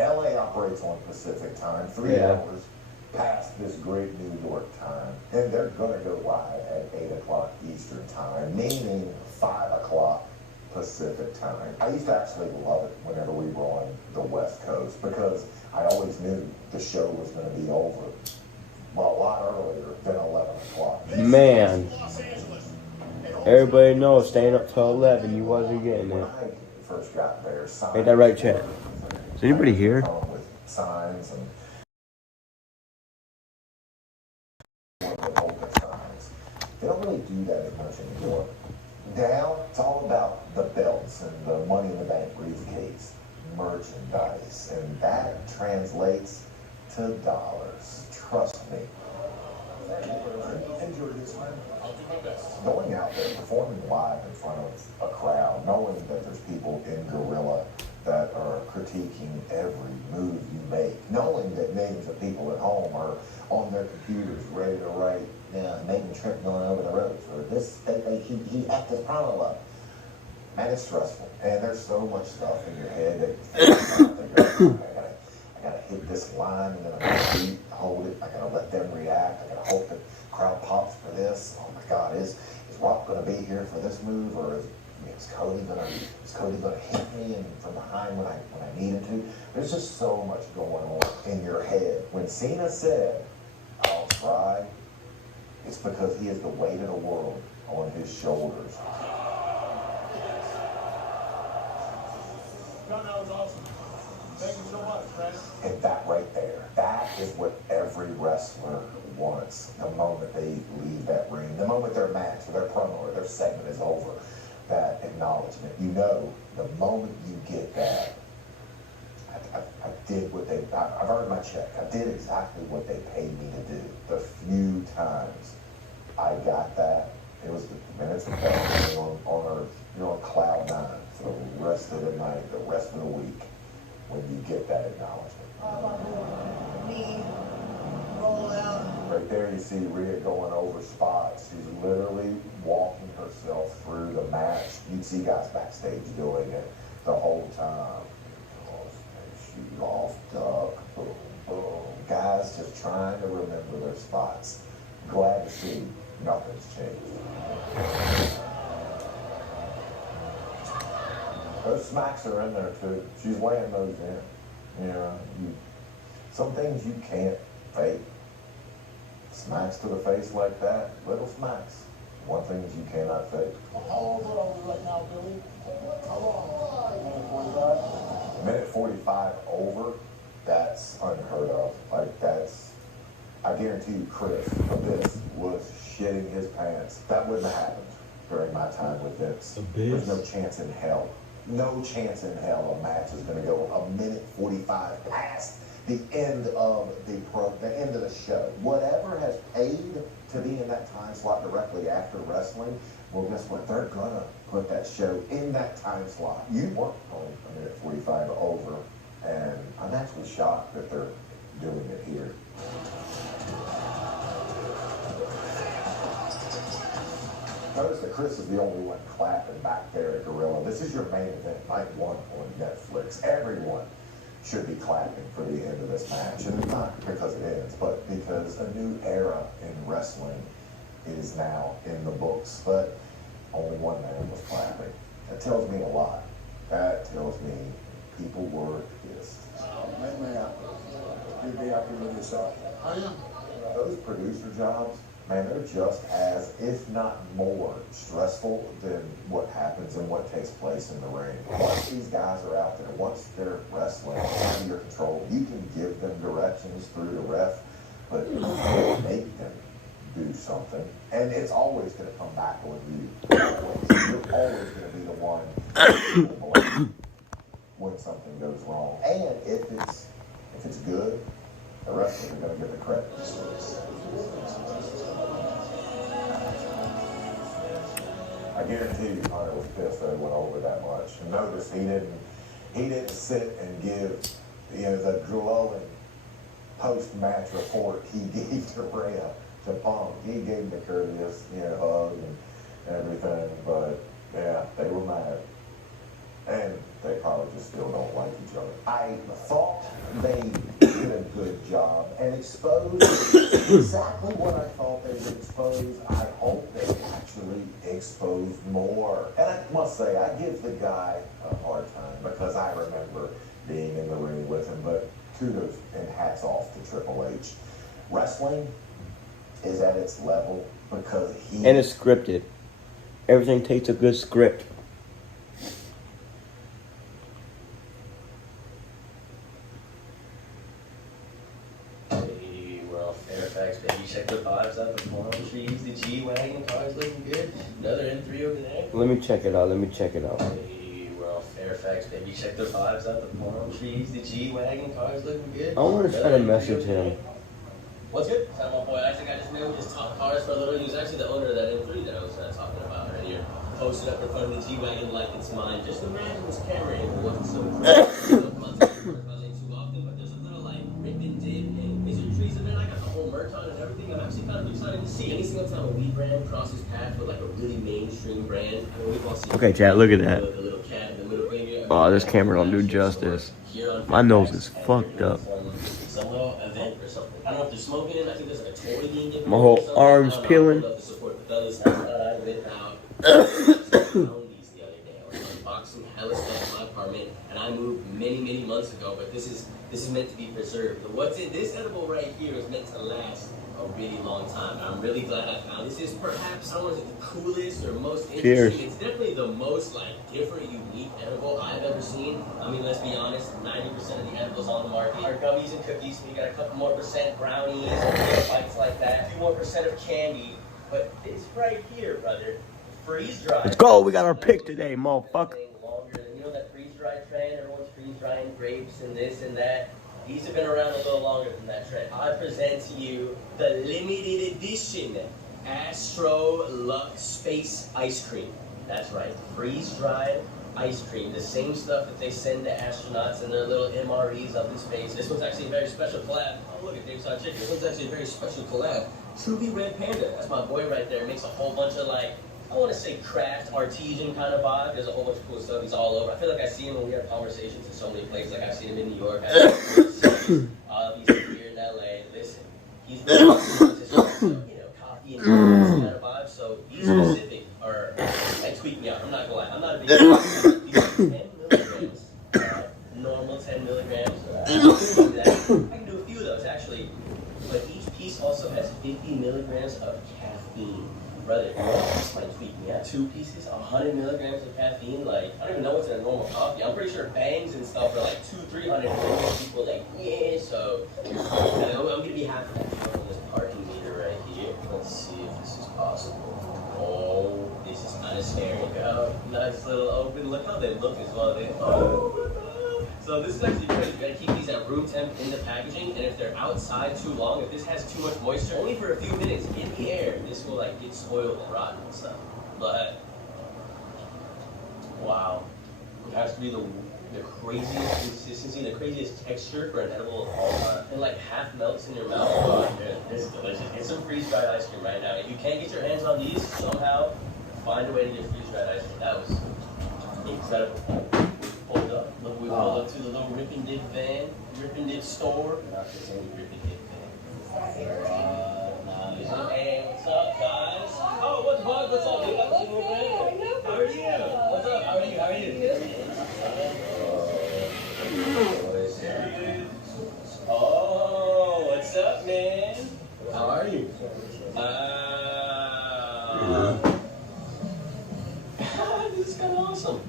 L.A. operates on Pacific time, 3 hours past this great New York time. And they're going to go live at 8 o'clock Eastern time, meaning 5 o'clock Pacific time. I used to actually love it whenever we were on the West Coast because I always knew the show was going to be over a lot earlier than 11 o'clock. Man. Everybody knows staying up till 11, you wasn't getting it. First got there, Ain't that right, Chad? Is anybody here? With signs and they don't really do that as much anymore. Now it's all about the belts and the Money in the Bank briefcase, merchandise, and that translates to dollars. Trust me. Enjoy this, man. I'll do my best. Going out there, performing live in front of a crowd, knowing that there's people in Gorilla that are critiquing every move you make, knowing that millions of people at home are on their computers ready to write, making a trip going over the road, or this, he hacked his promo up. Man, it's stressful, and there's so much stuff in your head that I gotta hit this line, and then I gotta hold it, I gotta let them react, I gotta hope the crowd pops for this. Oh my God, is Rock gonna be here for this move, or is Cody gonna hit me from behind when I need him to? There's just so much going on in your head. When Cena said, "I'll try," it's because he has the weight of the world on his shoulders. John, that was awesome. Thank you so much, Fred. And that right there, that is what every wrestler wants. The moment they leave that ring, the moment their match or their promo or their segment is over, that acknowledgement. You know, the moment you get that, I did what I've earned my check. I did exactly what they paid me to do. The few times I got that, it was the minutes of that on earth. You're on cloud 9 for the rest of the night, the rest of the week, when you get that acknowledgement. Me, roll out. Right there you see Rhea going over spots. She's literally walking herself through the match. You'd see guys backstage doing it the whole time. Shoot off, duck, boom, boom. Guys just trying to remember their spots. Glad to see nothing's changed. Those smacks are in there too. She's weighing those in. You know, some things you can't fake. Smacks to the face like that, little smacks. One thing you cannot fake. How old are we right now, Billy? How long? Minute 45 over, that's unheard of. Like that's, I guarantee you Chris Abyss was shitting his pants. That wouldn't have happened during my time with Vince. There's no chance in hell. No chance in hell a match is going to go a minute 45 past the end of the end of the show. Whatever has paid to be in that time slot directly after wrestling, well, guess what? They're gonna put that show in that time slot. You weren't only a minute 45 over, and I'm actually shocked that they're doing it here. Notice that Chris is the only one clapping back there at Gorilla. This is your main event, night one on Netflix. Everyone should be clapping for the end of this match. And it's not because it ends, but because a new era in wrestling is now in the books. But only one man was clapping. That tells me a lot. That tells me people were pissed. Man, you'd be happy with yourself. I am. Those producer jobs, man, they're just as, if not more, stressful than what happens and what takes place in the ring. Once these guys are out there, once they're wrestling under your control, you can give them directions through the ref, but you can't make them do something. And it's always going to come back on you. Always. You're always going to be the one when something goes wrong. And if it's good, the wrestlers are going to get the credit. I guarantee you Hunter was pissed that it went over that much. And notice he didn't sit and give the glowing post-match report he gave to Rhea, to Punk. He gave him the courteous hug and everything, but yeah, they were mad. And they probably just still don't like each other. I thought they did a good job and exposed exactly what I thought they would expose. I hope they actually exposed more. And I must say, I give the guy a hard time because I remember being in the ring with him, but kudos and hats off to Triple H. Wrestling is at its level because he... And it's scripted. Everything takes a good script. Fairfax, baby. Check the vibes out, the palm trees, the G-Wagon, cars looking good. Another M3 over there. Let me check it out. Hey, we're off Fairfax, baby. Check the vibes out, the palm trees, the G-Wagon, cars looking good. I want to try to message him. What's good? Tell my boy Isaac I just met with his top cars for a little. He was actually the owner of that M3 that I was talking about earlier. Posted up in front of the G-Wagon like it's mine. Just imagine this Camry if it wasn't so crazy. Too often, but there's a little like rip and dip and wizard trees in there. I got the whole merch on and everything. I'm actually kind of excited to see any single time a weed brand crosses paths with like a really mainstream brand. I mean, we've all seen Okay, chat, look at that. The little cat and the middle finger. Oh, this camera don't do justice. My nose is fucked up. Some little event or something. I don't know if they're smoking it. I think there's like a toy being given. My whole arm's peeling. I went out the other day. I was unboxing hella stuff in my apartment, and I moved many months ago. But this is meant to be preserved. What's in this edible right here is meant to last a really long time. And I'm really glad I found this. Is perhaps I don't know if it's the coolest or most interesting. Cheers. It's definitely the most like different, unique edible I've ever seen. I mean, let's be honest, 90% of the edibles on the market are gummies and cookies. We got a couple more percent brownies or bites like that. A few more percent of candy. But this right here, brother, freeze dried. Let's go. We got our pick today, motherfucker. You know that freeze dried trend? Everyone's freeze drying grapes and this and that. These have been around a little longer than that trend. I present to you the limited edition Astro Lux Space Ice Cream. That's right, freeze dried ice cream. The same stuff that they send to astronauts in their little MREs up in space. This one's actually a very special collab. Oh, look at Dave's Hot Chicken. This one's actually a very special collab. Truly Red Panda. That's my boy right there. Makes a whole bunch of like, I want to say craft, artesian kind of vibe. There's a whole bunch of cool stuff. He's all over. I feel like I see him when we have conversations in so many places. Like I've seen him in New York. He's here in LA. Listen, he's really, coffee and kind of vibe. So these specific are, they tweak me out. I'm not gonna lie. I'm not a big fan. These are 10 milligrams. Normal 10 milligrams. I can do a few of those actually. But each piece also has 50 milligrams of caffeine. Brother, this might tweak me out. 2 pieces, 100 milligrams of caffeine. Like, I don't even know what's in a normal coffee. I'm pretty sure bangs and stuff are like 200-300 milligrams. People like, yeah, so I'm gonna be happy on this parking meter right here. Let's see if this is possible. Oh, this is kind of scary. Oh, nice little open. Look how they look as well. So this is actually crazy. You gotta keep these at room temp in the packaging, and if they're outside too long, if this has too much moisture, only for a few minutes in the air, this will like get spoiled and rotten and stuff. But wow, it has to be the craziest consistency, the craziest texture for an edible of all time. It like half melts in your mouth. Oh, man, this is delicious. Get some freeze-dried ice cream right now. If you can't get your hands on these, somehow find a way to get freeze-dried ice cream. That was incredible. Pulled up. Look, we pulled up to the little Rip and Dip van, Rip and Dip store. Not just any Rip and Dip van. Nice. Hey, what's up, guys? Oh, what's up? What's up? You got the new van? How are you? What's up? How are you? How are you? Oh, what's up, man? How are you? This is kind of awesome.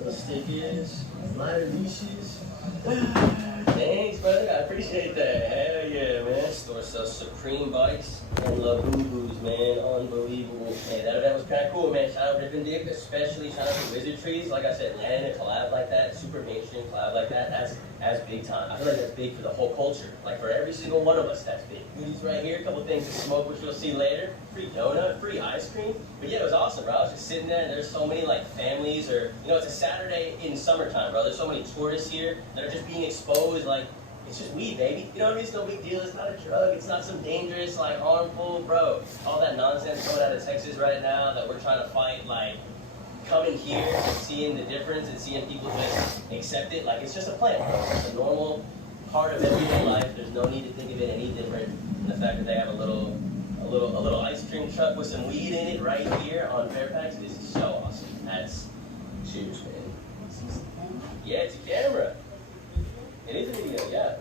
The stickers, lighter leashes. Thanks, brother. I appreciate that. Hell yeah, man. Store sells Supreme bikes and Labubu's, man. Unbelievable. Man, that was kind of cool, man. Shout out Rip and Dip, especially shout out to Wizard Trees. Like I said, landing a collab like that, super mainstream collab like that, that's big time. I feel like that's big for the whole culture. Like for every single one of us, that's big. Goodies right here, a couple things to smoke, which you'll see later. Free donut, free ice cream. But yeah, it was awesome, bro. I was just sitting there, and there's so many like families, or it's a Saturday in summertime, bro. There's so many tourists here that are just being exposed. Like, it's just weed, baby. You know what I mean? It's no big deal. It's not a drug. It's not some dangerous, like, harmful, bro. All that nonsense coming out of Texas right now that we're trying to fight, like, coming here and seeing the difference and seeing people just accept it. Like, it's just a plant, bro. It's a normal part of everyday life. There's no need to think of it any different than the fact that they have a little ice cream truck with some weed in it right here on Fairfax. This is so awesome. That's cheers, man. Yeah, it's a camera. It is a video, yeah.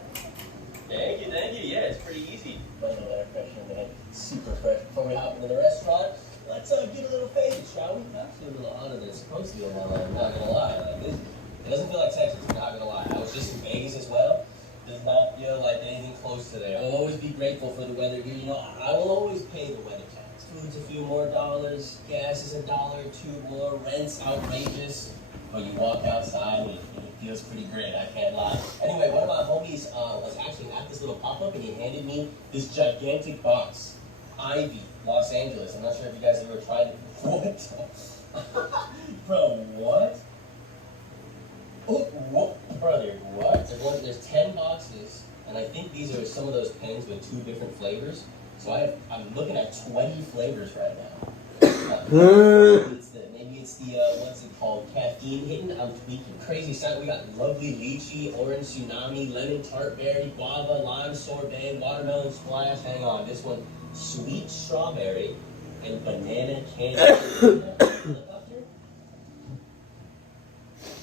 Thank you. Yeah, it's pretty easy. But no better fresh in the super fresh. Before we hop into the restaurant, let's get a little faded, shall we? I feel a little hotter than it's supposed to be on my life. I'm not gonna lie. Like this, it doesn't feel like Texas. I'm not gonna lie. I was just in Vegas as well. Does not feel like anything close to there. I'll always be grateful for the weather here. I will always pay the weather tax. Food's a few more dollars. Gas is $1 or $2 more. Rent's outrageous. But you walk outside and it feels pretty great, I can't lie. Anyway, one of my homies was actually at this little pop-up and he handed me this gigantic box. Ivy, Los Angeles. I'm not sure if you guys have ever tried it. What? Bro, what? Oh, brother, what? There's 10 boxes, and I think these are some of those pens with 2 different flavors. So I'm looking at 20 flavors right now. Maybe it's the what's it called? Caffeine hidden. I'm tweaking. Crazy sound. We got lovely lychee, orange tsunami, lemon tart berry, guava, lime sorbet, watermelon splash. Hang on, this one, sweet strawberry, and banana candy.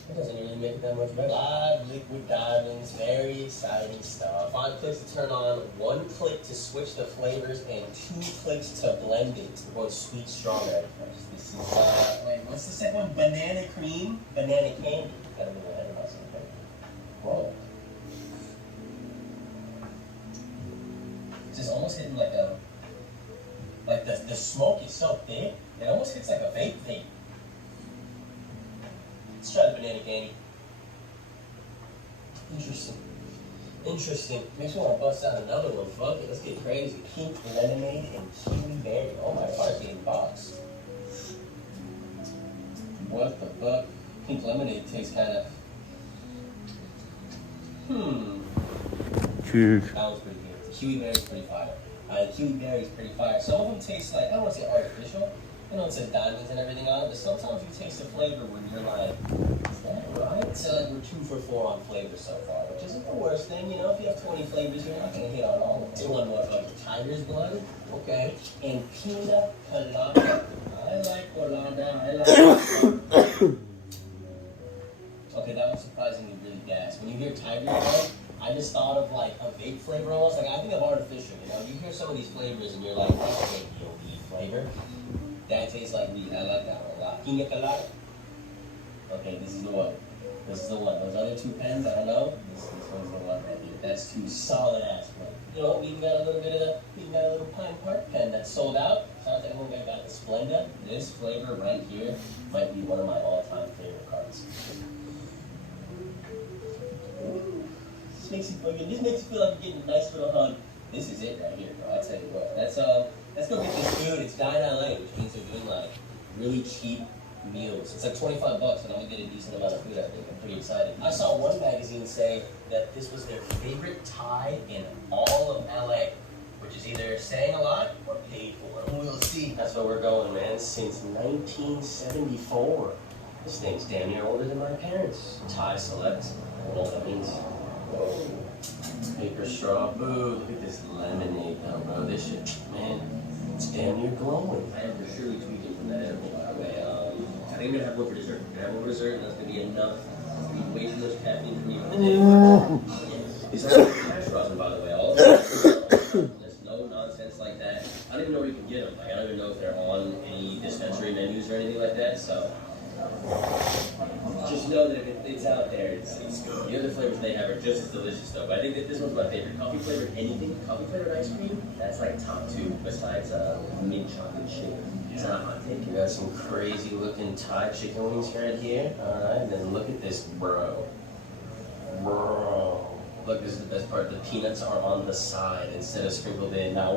It doesn't really make it that much better. Live liquid diamonds, very exciting stuff. 5 clicks to turn on, 1 click to switch the flavors, and 2 clicks to blend it. We're going sweet strawberry first. This is, wait, what's the second one? Banana cream, banana candy. Gotta move ahead about something. Whoa. It's just almost hitting like the smoke is so thick, it almost hits like a vape. Let's try the banana candy. Interesting. Makes me want to bust out another one. Fuck it, let's get crazy. Pink lemonade and kiwi berry. Oh my god, it's getting boxed. What the fuck? Pink lemonade tastes kind of... Cheers. That was pretty good. The kiwi berry's pretty fire. Kiwi berry's pretty fire. Some of them taste like, I don't want to say artificial. It says diamonds and everything on it, but sometimes you taste the flavor when you're like, is that right? So like we're 2 for 4 on flavors so far, which isn't the worst thing, If you have 20 flavors, you're not going to hit on all of them. One more tiger's blood, okay, and pina colada. I like colada, Okay, that was surprisingly really gas. When you hear tiger's blood, I just thought of like a vape flavor almost. Like I think of artificial, You hear some of these flavors and you're like, that's a weed flavor. That tastes like weed. I like that one a lot. Pina colada. Okay, this is the one. Those other 2 pens, I don't know. This one's the one right here. That's 2 solid ass ones. We even got a little Pine Park pen that's sold out. Sounds like I got the Splenda. This flavor right here might be one of my all-time favorite cards. This makes you feel like you're getting a nice little hug. This is it right here, bro. I tell you what. Let's go get this food. It's Dine LA, which means they're doing like really cheap meals. It's like $25 and I'm gonna get a decent amount of food, I think. I'm pretty excited. I saw one magazine say that this was their favorite Thai in all of LA, which is either saying a lot or paid for. And we'll see. That's where we're going, man. Since 1974. This thing's damn near older than my parents. Thai Select. I don't know what that means. Whoa. Paper straw. Boo. Look at this lemonade though, bro. This shit, man, it's damn near glowing. I am for sure tweaking from that edible, by the way. I think I'm gonna have one for dessert. I'm gonna have one for dessert, and that's gonna be enough. It's gonna be way too much caffeine for me on the day. These are cash rosin, by the way. All of them. There's no nonsense like that. I don't even know where you can get them. Like, I don't even know if they're on any dispensary menus or anything like that. So just know that if it's out there, it's good. The other flavors they have are just as delicious though. But I think that this one's my favorite. Coffee flavored anything, coffee flavored ice cream, that's like top 2 besides mint chocolate chip. It's not a hot take. You got some crazy looking Thai chicken wings right here. Alright, and then look at this, bro. Bro. Look, this is the best part. The peanuts are on the side instead of sprinkled in. Now,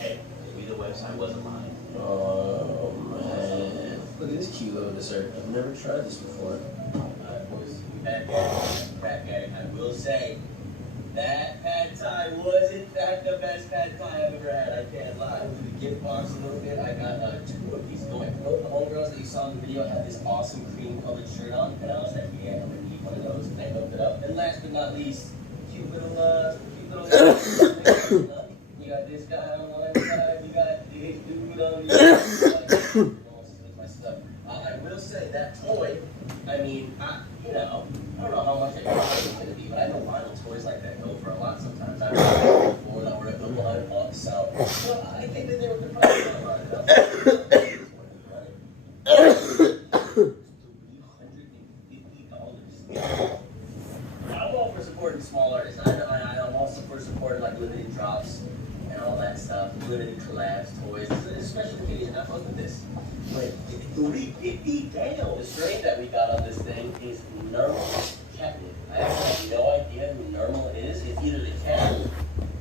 hey, maybe the website wasn't lying. Oh, man. Look at this cute little dessert. I've never tried this before. Alright, boys. Pad Thai. I will say, that Pad Thai was, in fact, the best Pad Thai I've ever had. I can't lie. To the gift box a little bit, I got 2 of these going. Both the homegirls that you saw in the video had this awesome cream-colored shirt on, and I was like, yeah, I'm gonna need one of those, and I hooked it up. And last but not least, cute little you got this guy on one side, you got this dude on the other side. My stuff. I will say that toy, I mean, I don't know how much it's going to be, but I know vinyl toys like that go for a lot sometimes. I've heard it before that were a couple $100, so I think that they were probably going to run it up. I'm all for supporting small artists. I'm also for supporting like limited drops and all that stuff, limited collabs, toys. It's a special occasion. I fuck with this. But $350, damn. The strain that we got on this thing is Normal Catnip. I have no idea who Normal is. It's either the cat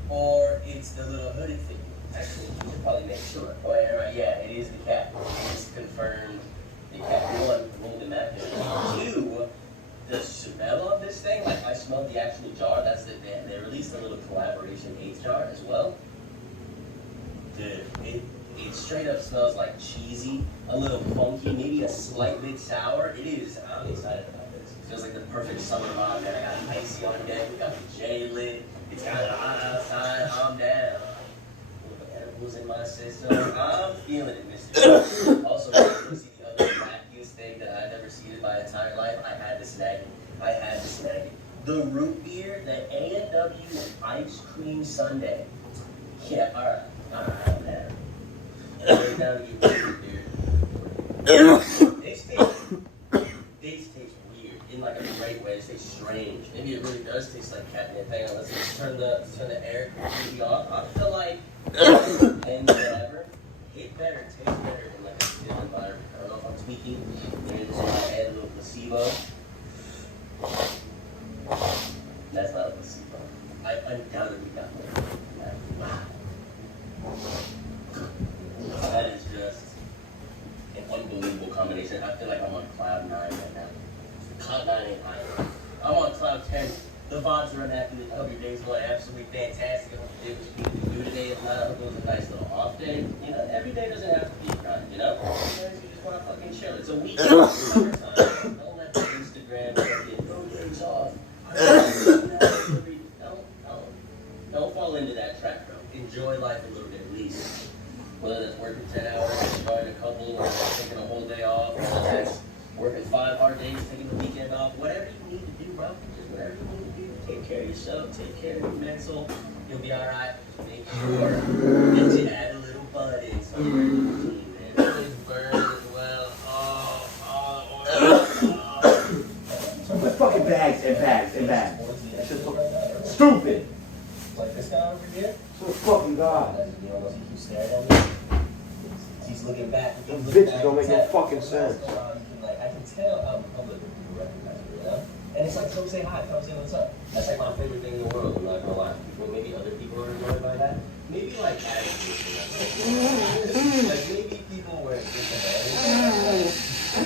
or it's the little hooded figure. Actually, we should probably make sure. Oh, yeah, right. Yeah, it is the cat. It's confirmed. The cat. 1, rolled in that. 2. The smell of this thing, like I smelled the actual jar. That's the they released a little collaboration 8 jar as well. Dude, it straight up smells like cheesy, a little funky, maybe a slight bit sour. It is. I'm excited about this. It feels like the perfect summer vibe. Man, I got icy on deck. We got the J lit. It's kind of hot outside. I'm down. Edibles in my system. I'm feeling it, Mr. Also, you see the other wackiest thing that I've never seen in my entire life. I had to snag it. The root beer, the A&W ice cream sundae. Yeah, alright, man. Lay down to get root beer. This tastes weird in like a great way. It tastes strange. Maybe it really does taste like catnip. Hang on, let's turn the air completely off. I feel like and whatever. It better taste better in like a different environment. I don't know if I'm tweaking. Maybe this is my head, a little placebo. That's not a placebo. I undoubtedly got one. Wow. That is just an unbelievable combination. I feel like I'm on cloud 9 right now. Cloud 9 ain't high. I'm on cloud 10. The vibes are immaculate. I hope your day's going absolutely fantastic. I hope you did what you need to do today. If not, I hope it was a nice little off day. You know, every day doesn't have to be a grind, you know? Sometimes you just want to fucking chill. It's a weekend. It's summertime. Don't let the Instagram fucking no days off. Don't fall into that trap, bro. Enjoy life a little bit at least. Whether that's working 10 hours, enjoying a couple, or taking a whole day off, whether that's working 5 hard days, taking the weekend off, whatever you need to do, bro. Just whatever you need to do. Take care of yourself, take care of your mental. You'll be alright. Make sure that you add a little bud in some routine, man. Please burn as well. So put fucking bags and bags and bags. That's just so stupid. Like this guy over here? So fucking God. You know, he keeps staring at me. He's looking back. Those bitches don't make no fucking sense. I can tell I'm looking through the recognizer, you know? And It's like, come say hi, come say what's up. That's like my favorite thing in the world, I'm not gonna lie. Well, maybe other people are annoyed by that. Maybe like attitude. Like maybe people were just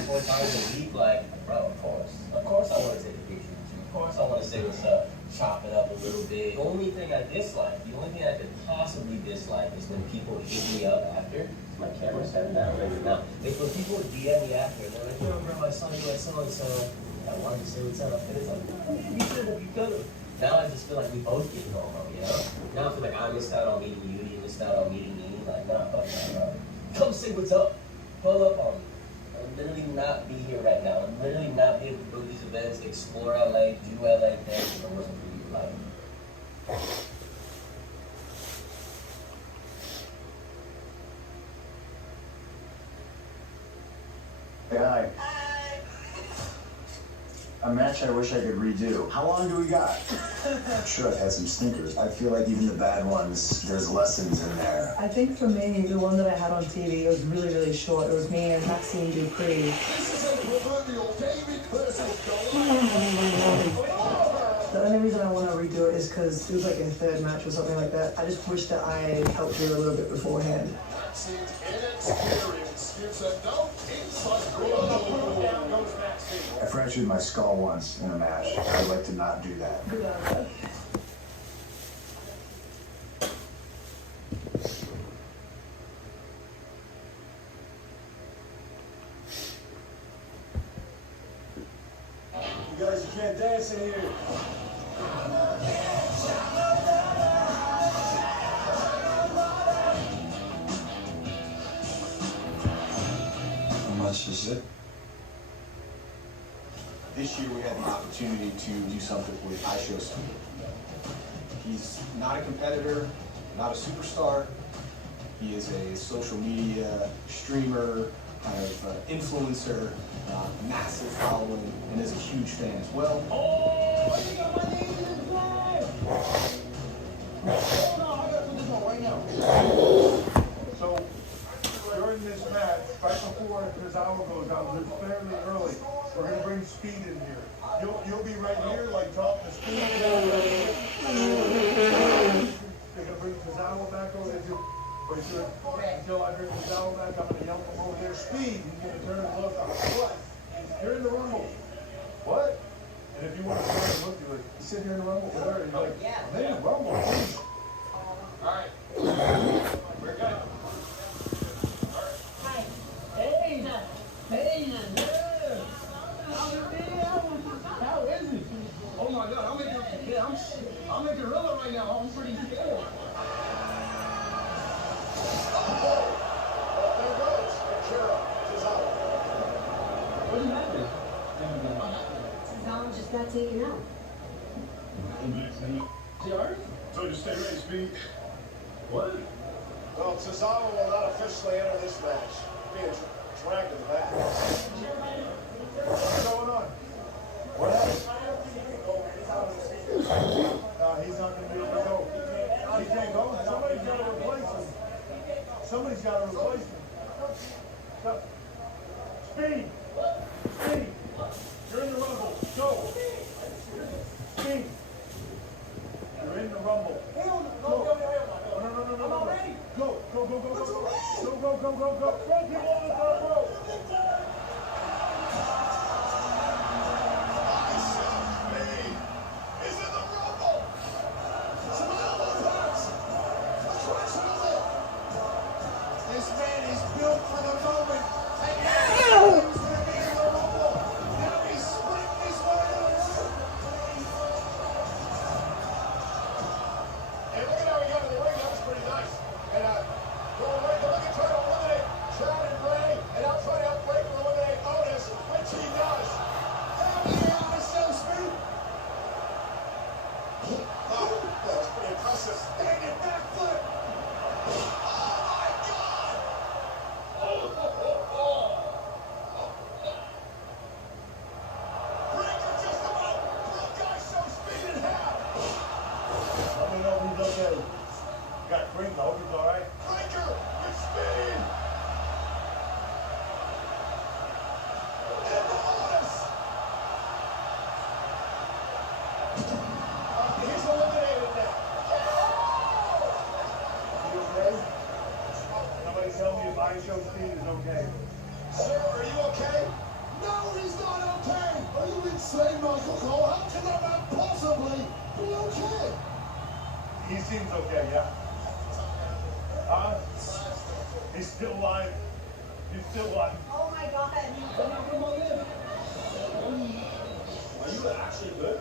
4 times a week, like, bro, of course I want to take a picture with you. Of course I want to say what's up, chop it up a little bit. The only thing I dislike, the only thing I could possibly dislike is when people hit me up after. Is my camera set now? Now, like when people DM me after, they're like, yo, bro, my son doing so-and-so. I wanted to say what's up. And it's like, you should have, you could have. Now I just feel like we both get going home, you know? Now I feel like I missed out on meeting you, you missed out on meeting me. Like, nah, fuck that, bro. Come say what's up. Pull up on me. I'll literally not be here right now. I'll literally not be able to go to these events, explore LA, do LA things if it wasn't for you. Like, Hi. A match I wish I could redo. How long do we got? Sure, I've had some stinkers. I feel like even the bad ones, there's lessons in there. I think for me, the one that I had on TV, it was really, really short. It was me and Maxine Dupree. The only reason I want to redo it is because it was like a third match or something like that. I just wish that I had helped you a little bit beforehand. I fractured my skull once in a match. I'd like to not do that. You guys, you can't dance in here. How much is it? This year we had the opportunity to do something with iShowSome. He's not a competitor, not a superstar. He is a social media streamer, kind of influencer, massive following, and is a huge fan as well. Oh, I got my name in the flag! Hold on, I gotta put this on right now. So, during this match, right before this hour goes out, it's fairly early. We're gonna bring Speed in here. You'll be right here, like talking to Speed. They're gonna bring Tozawa back over there. Until I bring Tozawa back, I'm gonna yell from over there. Speed, he's gonna turn and look. What? You're in the Rumble. What? And if you want to turn and look, you sit here in the Rumble. Where? You're like, I'm in the Rumble. Please. All right. We're good. How is it? Oh my God, I'm in gorilla right now. I'm pretty scared. There goes Akira Tozawa. What did happen? Tozawa just got taken out. So just stay ready, Speed. What? Well, Tozawa will not officially enter this match. Being dragged to the back. What's going on? What happened? He's not going to be able to go. He can't go. Somebody's got to replace him. Somebody's got to replace him. Speed! Speed! You're in the Rumble. Go! Speed! You're in the Rumble. Go! No. I'm ready. Go! Go! Throw people on the top rope. This man is built for the moment. And now he's going to be in the Rumble. Now he's sprinting his way to the Rumble. And look at how he got in the ring. That was pretty nice. And look at trying to eliminate okay. Sir, are you okay? No, he's not okay! Are you insane, Michael Cole? How can that man possibly be okay? He seems okay, yeah. He's still alive. He's still alive. Oh my God. Come on in. Are you actually good?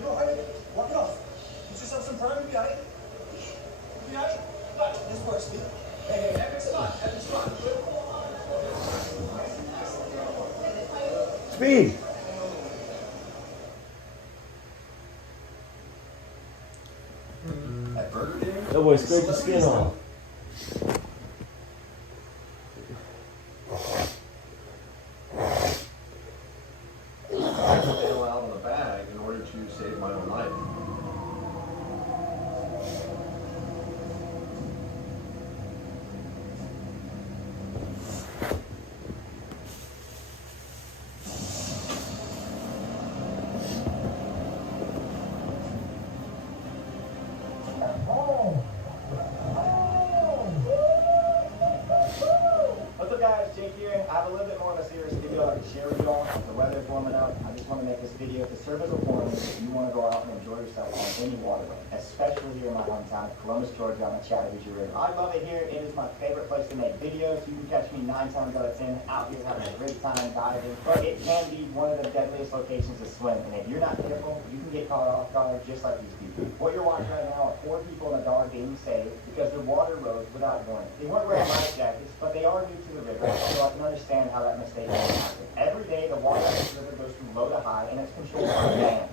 You alright? Walk it off. Get yourself some prime, you got it. You got it? Look, this works, Steve. Hey, epic spot, epic spot. Speed! At Burger King? That boy scraped the skin off. Bail out on the bag in order to save my own life. What's up guys, Jake here. I have a little bit more of a serious video I can share with you all. The weather's warming up. I just want to make this video to serve as a warning if you want to go out and enjoy yourself on any waterway, especially here in my hometown of Columbus, Georgia on the Chattahoochee River. I love it here. It is my favorite place to make videos. You can catch me 9 times out of 10 out here having a great time diving, but it can be one of the deadliest locations to swim, and if you're not careful, you can get caught off guard just like these people. What you're watching right now are 4 people in a dog being saved because their water rose without warning. They weren't wearing life jackets, but they are new to the river, so I can understand how that mistake can happen. Every day, the water in this river goes from low to high, and it's controlled by a dam.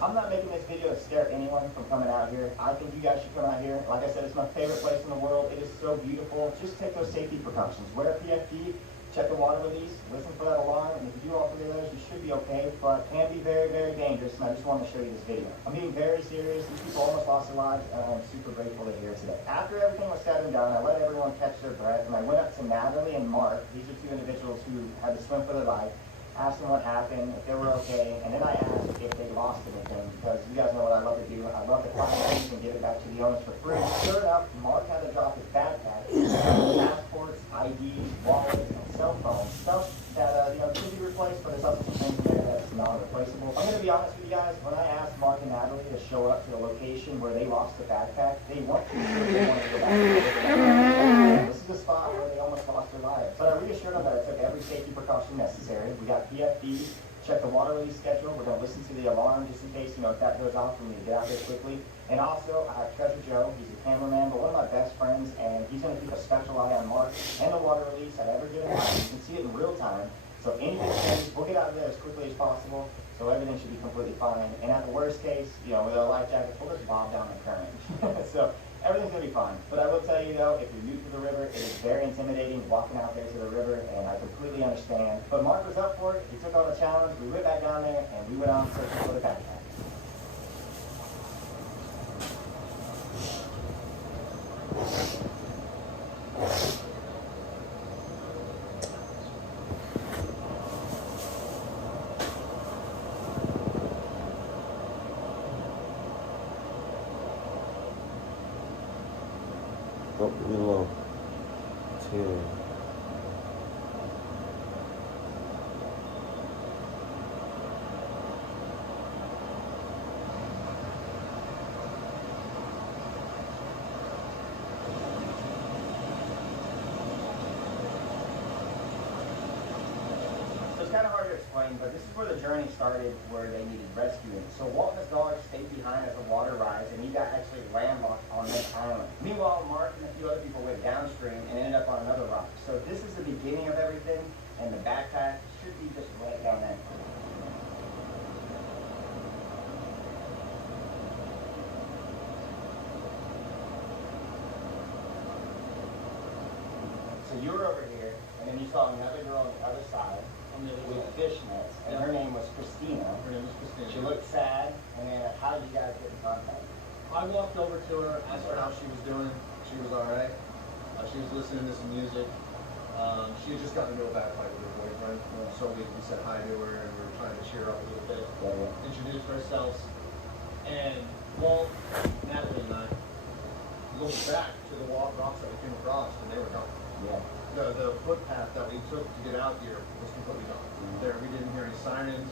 I'm not making this video to scare anyone from coming out here. I think you guys should come out here. Like I said, it's my favorite place in the world. It is so beautiful. Just take those safety precautions. Wear a PFD, check the water release, listen for that alarm, and if you do all 3 of those, you should be okay, but can be very, very dangerous, and I just wanted to show you this video. I'm being very serious. These people almost lost their lives, and I'm super grateful to hear today. After everything was said and done, I let everyone catch their breath, and I went up to Natalie and Mark. These are 2 individuals who had to swim for their life. Asked them what happened, if they were okay, and then I asked if they lost anything, because you guys know what I love to do. I love to find things and give it back to the owners for free. Sure enough, Mark had to drop his backpack, passports, IDs, wallets, and cell phones, stuff that can be replaced, but there's also some things in there that's non-replaceable. I'm going to be honest with you guys, when I asked Mark and Natalie to show up to the location where they lost the backpack, they weren't too sure they wanted to go back to the river. This is the spot where they almost lost their lives. But I reassured them that I took every safety precaution necessary. We got PFDs, check the water release schedule. We're going to listen to the alarm just in case, if that goes off, we need to get out there quickly. And also, I have Treasure Joe. He's a cameraman, but one of my best friends, and he's going to keep a special eye on Mark and the water release at every given time. You can see it in real time. So anything changes, we'll get out of there as quickly as possible, so everything should be completely fine. And at the worst case, with our life jackets, we'll just bob down the current. So everything's going to be fine. But I will tell you, though, if you're new to the river, it is very intimidating walking out there to the river, and I completely understand. But Mark was up for it. He took on the challenge. We went back down there, and we went on searching for the backpack. Oh, leave it alone. Taylor. So it's kind of hard to explain. fine, but this is where the journey started, where they needed rescuing. So Walt and his daughter stayed behind as the water rise, and he got actually landlocked on this island. Meanwhile, Mark and a few other people went downstream and ended up on another rock. So this is the beginning of everything, and the backpack should be just right down there. So you were over here, and then you saw another girl on the other side with fishnets, and her name was Christina. Her name was Christina. She looked sad, and then how did you guys get in contact? I walked over to her, asked her how she was doing. She was all right. She was listening to some music. She had just gotten into a bad fight with her boyfriend, so we said hi to her, and we were trying to cheer her up a little bit. Introduced ourselves, and Walt, Natalie, and I looked back to the rocks that we came across, and they were gone. Yeah. The footpath that we took to get out here was completely gone. There, we didn't hear any sirens.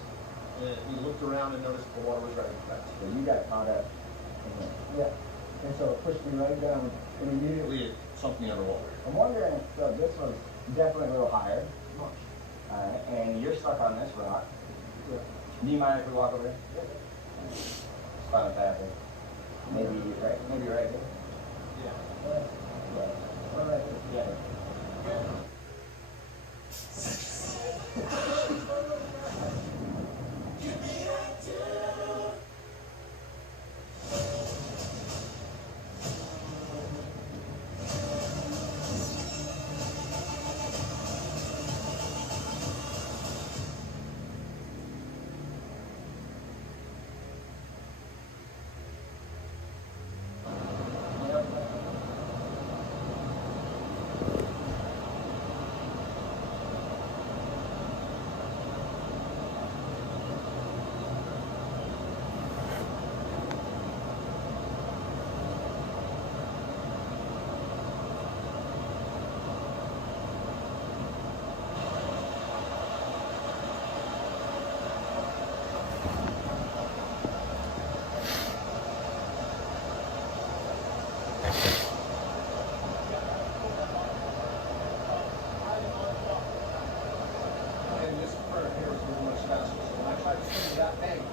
And we looked around and noticed the water was right back. So you got caught up. Yeah. And so it pushed me right down, and immediately it sunk me underwater. I'm wondering, so this was definitely a little higher. Alright, and you're stuck on this rock. Yeah. Do you mind if we walk over there? It's fun if I have to. Maybe right here. Yeah. Yeah. Right here. Yeah. And this current here was moving much faster. So when I tried to swim to that bank, I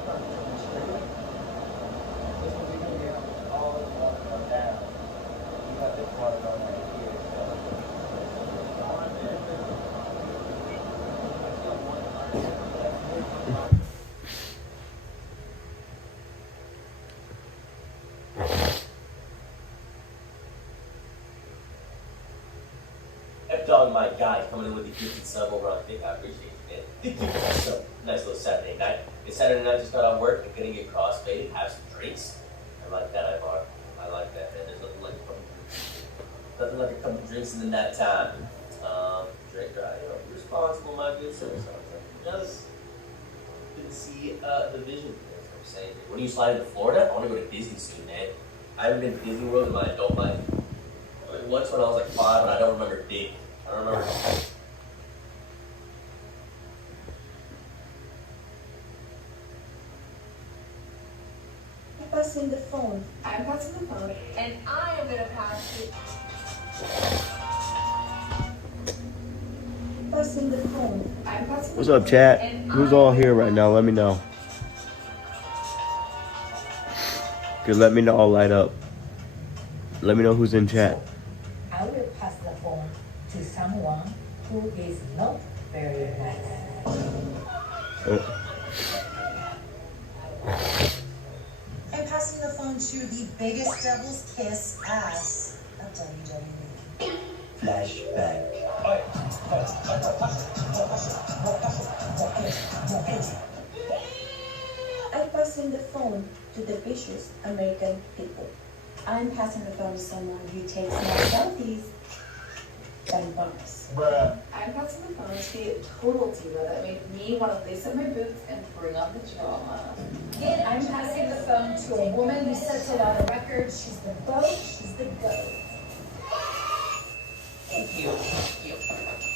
started jumping straight away. This was even the out. All the water come down. You got this water going right here. Dog, my guy, coming in with the gifted sub over on Thick. I appreciate it, man. So, nice little Saturday night. It's Saturday night, just got out of work. I'm gonna get crossfaded, have some drinks. I like that, Ivar. I like that, man. There's nothing like a couple drinks in the night time. Drink dry, you know, be responsible, my good sir. Just didn't see the vision. That's what I'm saying. When you slide into Florida, I want to go to Disney soon, man. I haven't been to Disney World in my adult life. I mean, once when I was like 5, and I don't remember dick. I don't remember. Passing the phone. I'm passing the phone. And I am gonna pass it. Passing the phone. I'm passing What's the up, phone. chat? And Who's all here right now? Let me know. Good, let me know. I'll light up. Let me know who's in chat. I will pass the phone to someone who is not very nice. I'm passing the phone to the biggest devil's kiss ass of WWE. Flashback. I'm passing the phone to the vicious American people. I'm passing the phone to someone who takes more selfies than bumps. Bruh. I'm passing the phone to the total diva that made me want to lace up my boots and bring on the drama. And I'm passing the phone to a woman who sets it on a record. She's the goat, she's the goat. Thank you. Thank you.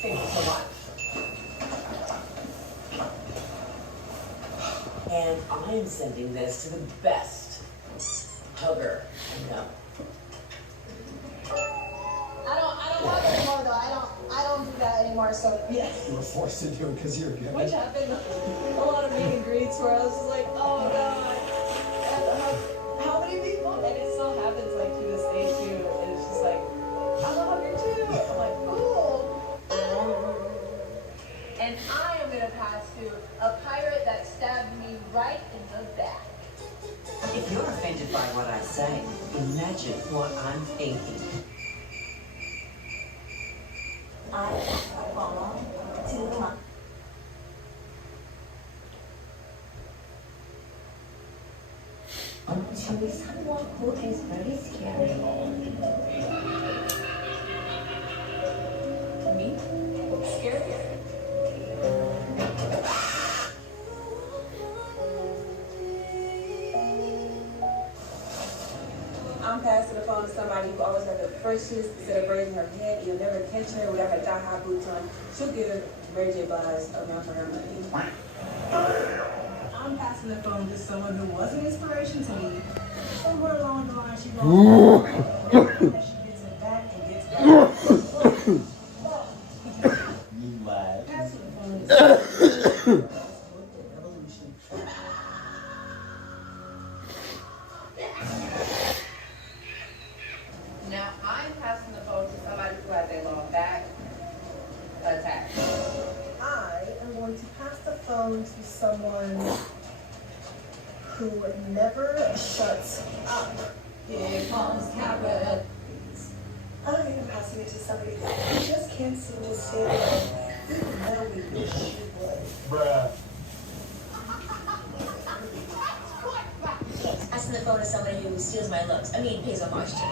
Thank you so much. And I'm sending this to the best hugger I know. I don't hug anymore though. I don't do that anymore, so yeah. You were forced to do it because you're good. Which happened a lot of meet and greets where I was just like, oh god, how many people? And it still happens like to this day too. And it's just like, I'm a hugger too. I'm like, cool. And I am gonna pass to a pirate that stabbed me right in the back. If you're offended by what I say, imagine what I'm thinking. I belong to the month. To someone who is very scary. Me? Scared? I'm passing the phone to somebody who always has the freshest set of braids in her head. You'll never catch her without her thigh-high boots on. She'll give her Mary J. Blige amount for her money. I'm passing the phone to someone who was an inspiration to me. Somewhere along the line, she lost she gets it back and gets back. You lied. Passing the phone to evolution. Now I'm passing the phone to somebody who has a long back attack. I am going to pass the phone to someone who never shuts up. Here comes Karen. I am passing it to somebody who just can't seem to stay there, even though we wish she would. Bruh. Passing the phone to somebody who steals my looks. I mean, pays homage to me.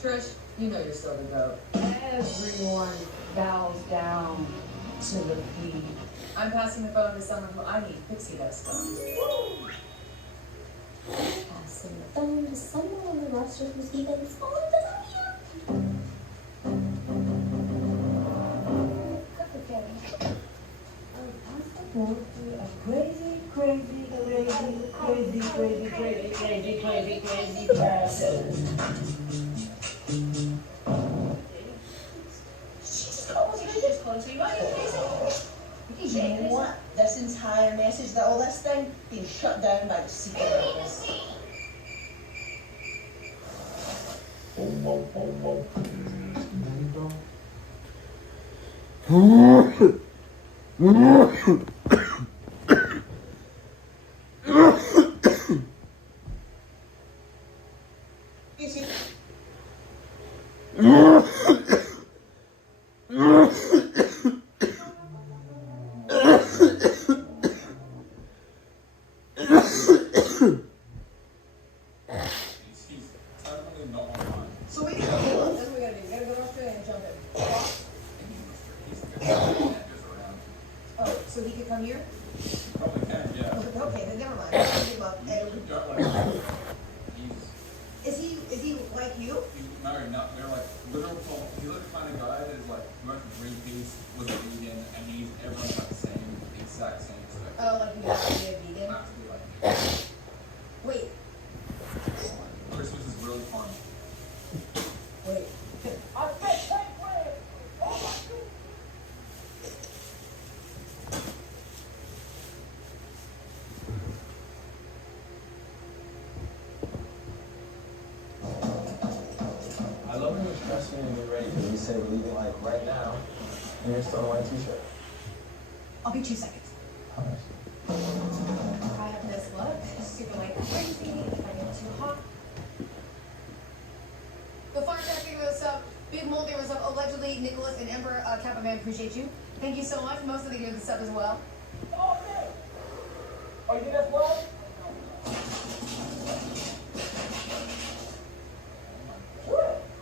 Trish, you know you're still the goat. Everyone bows down to the queen. I'm passing the phone to someone who I need pixie dust from. Passing the phone to someone on the roster who's even smaller than I am. Crazy, crazy, crazy, crazy, crazy, crazy, crazy, crazy, crazy person. You know what? This entire message, all this thing, being shut down by the Secret Service. So we can go. That's what we gotta do. We gotta go to Australia and jump in. Oh, so he could come here? Probably can, yeah. Okay, then never mind. I'll give up. Is he like you? He's married, not, they're like literal, he's like the kind of guy that is like, went to Greenpeace, was a vegan, and he's, everyone's got the same, exact same stuff. Oh, like you have to be a vegan? Not to be like, Wait, Christmas is really fun. wait. I love when you trust me and you're ready because you say we're leaving like right now and you're still in a white t-shirt. I'll be 2 seconds. I have this look, super like crazy, if I get too hot. The fire traffic was up. Big Mulder was up. Allegedly, Nicholas and Ember Kappa Man, appreciate you. Thank you so much. Most of the gear this up as well. Oh, man. Oh, you did that well?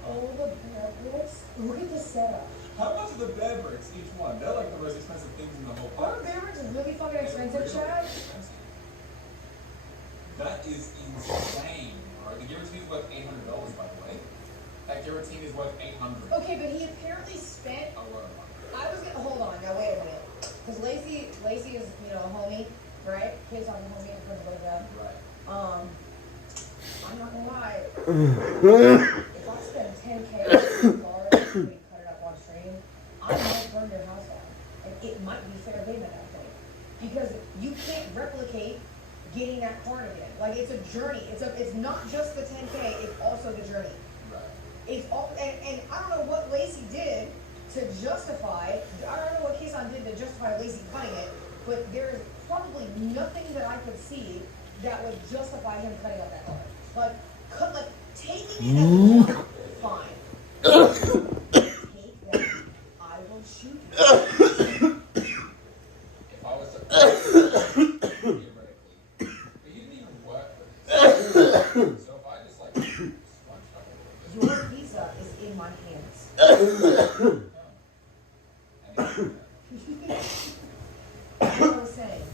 Oh, the bed bricks. Look at the setup. How much are the bed bricks, each one? They're like the most expensive things in the whole park. Aren't bed bricks really fucking expensive, Chad? That is insane, bro. The guillotine is worth $800, by the way. That guillotine is worth $800. Okay, but he apparently spent. A lot of money. I was gonna hold on. Now wait a minute, because Lacey is a homie, right? Kids on the homie in front of the gun. Right. I'm not gonna lie. If I spend $10K on cars and we cut it up on stream, I might it might be fair game at that point. Because you can't replicate getting that card again. Like, it's a journey. It's not just the 10K, it's also the journey. Right. It's all, and I don't know what Lacey did to justify, I don't know what Keeson did to justify Lacey cutting it, but there is probably nothing that I could see that would justify him cutting up that card. Like, taking it as a card, fine. Take that, I will shoot you. If I was to theoretically, but you didn't even work with this. So if I just like scrunched up a little bit. Your visa is in my hands. That's what I'm saying.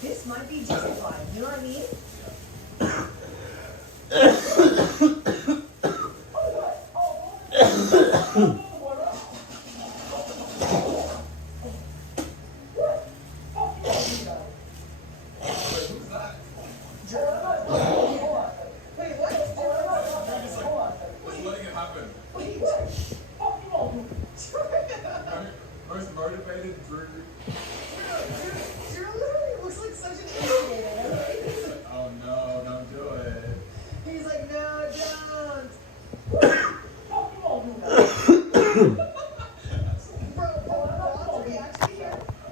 This might be justified. You know what I mean? What's letting it happen? Wait.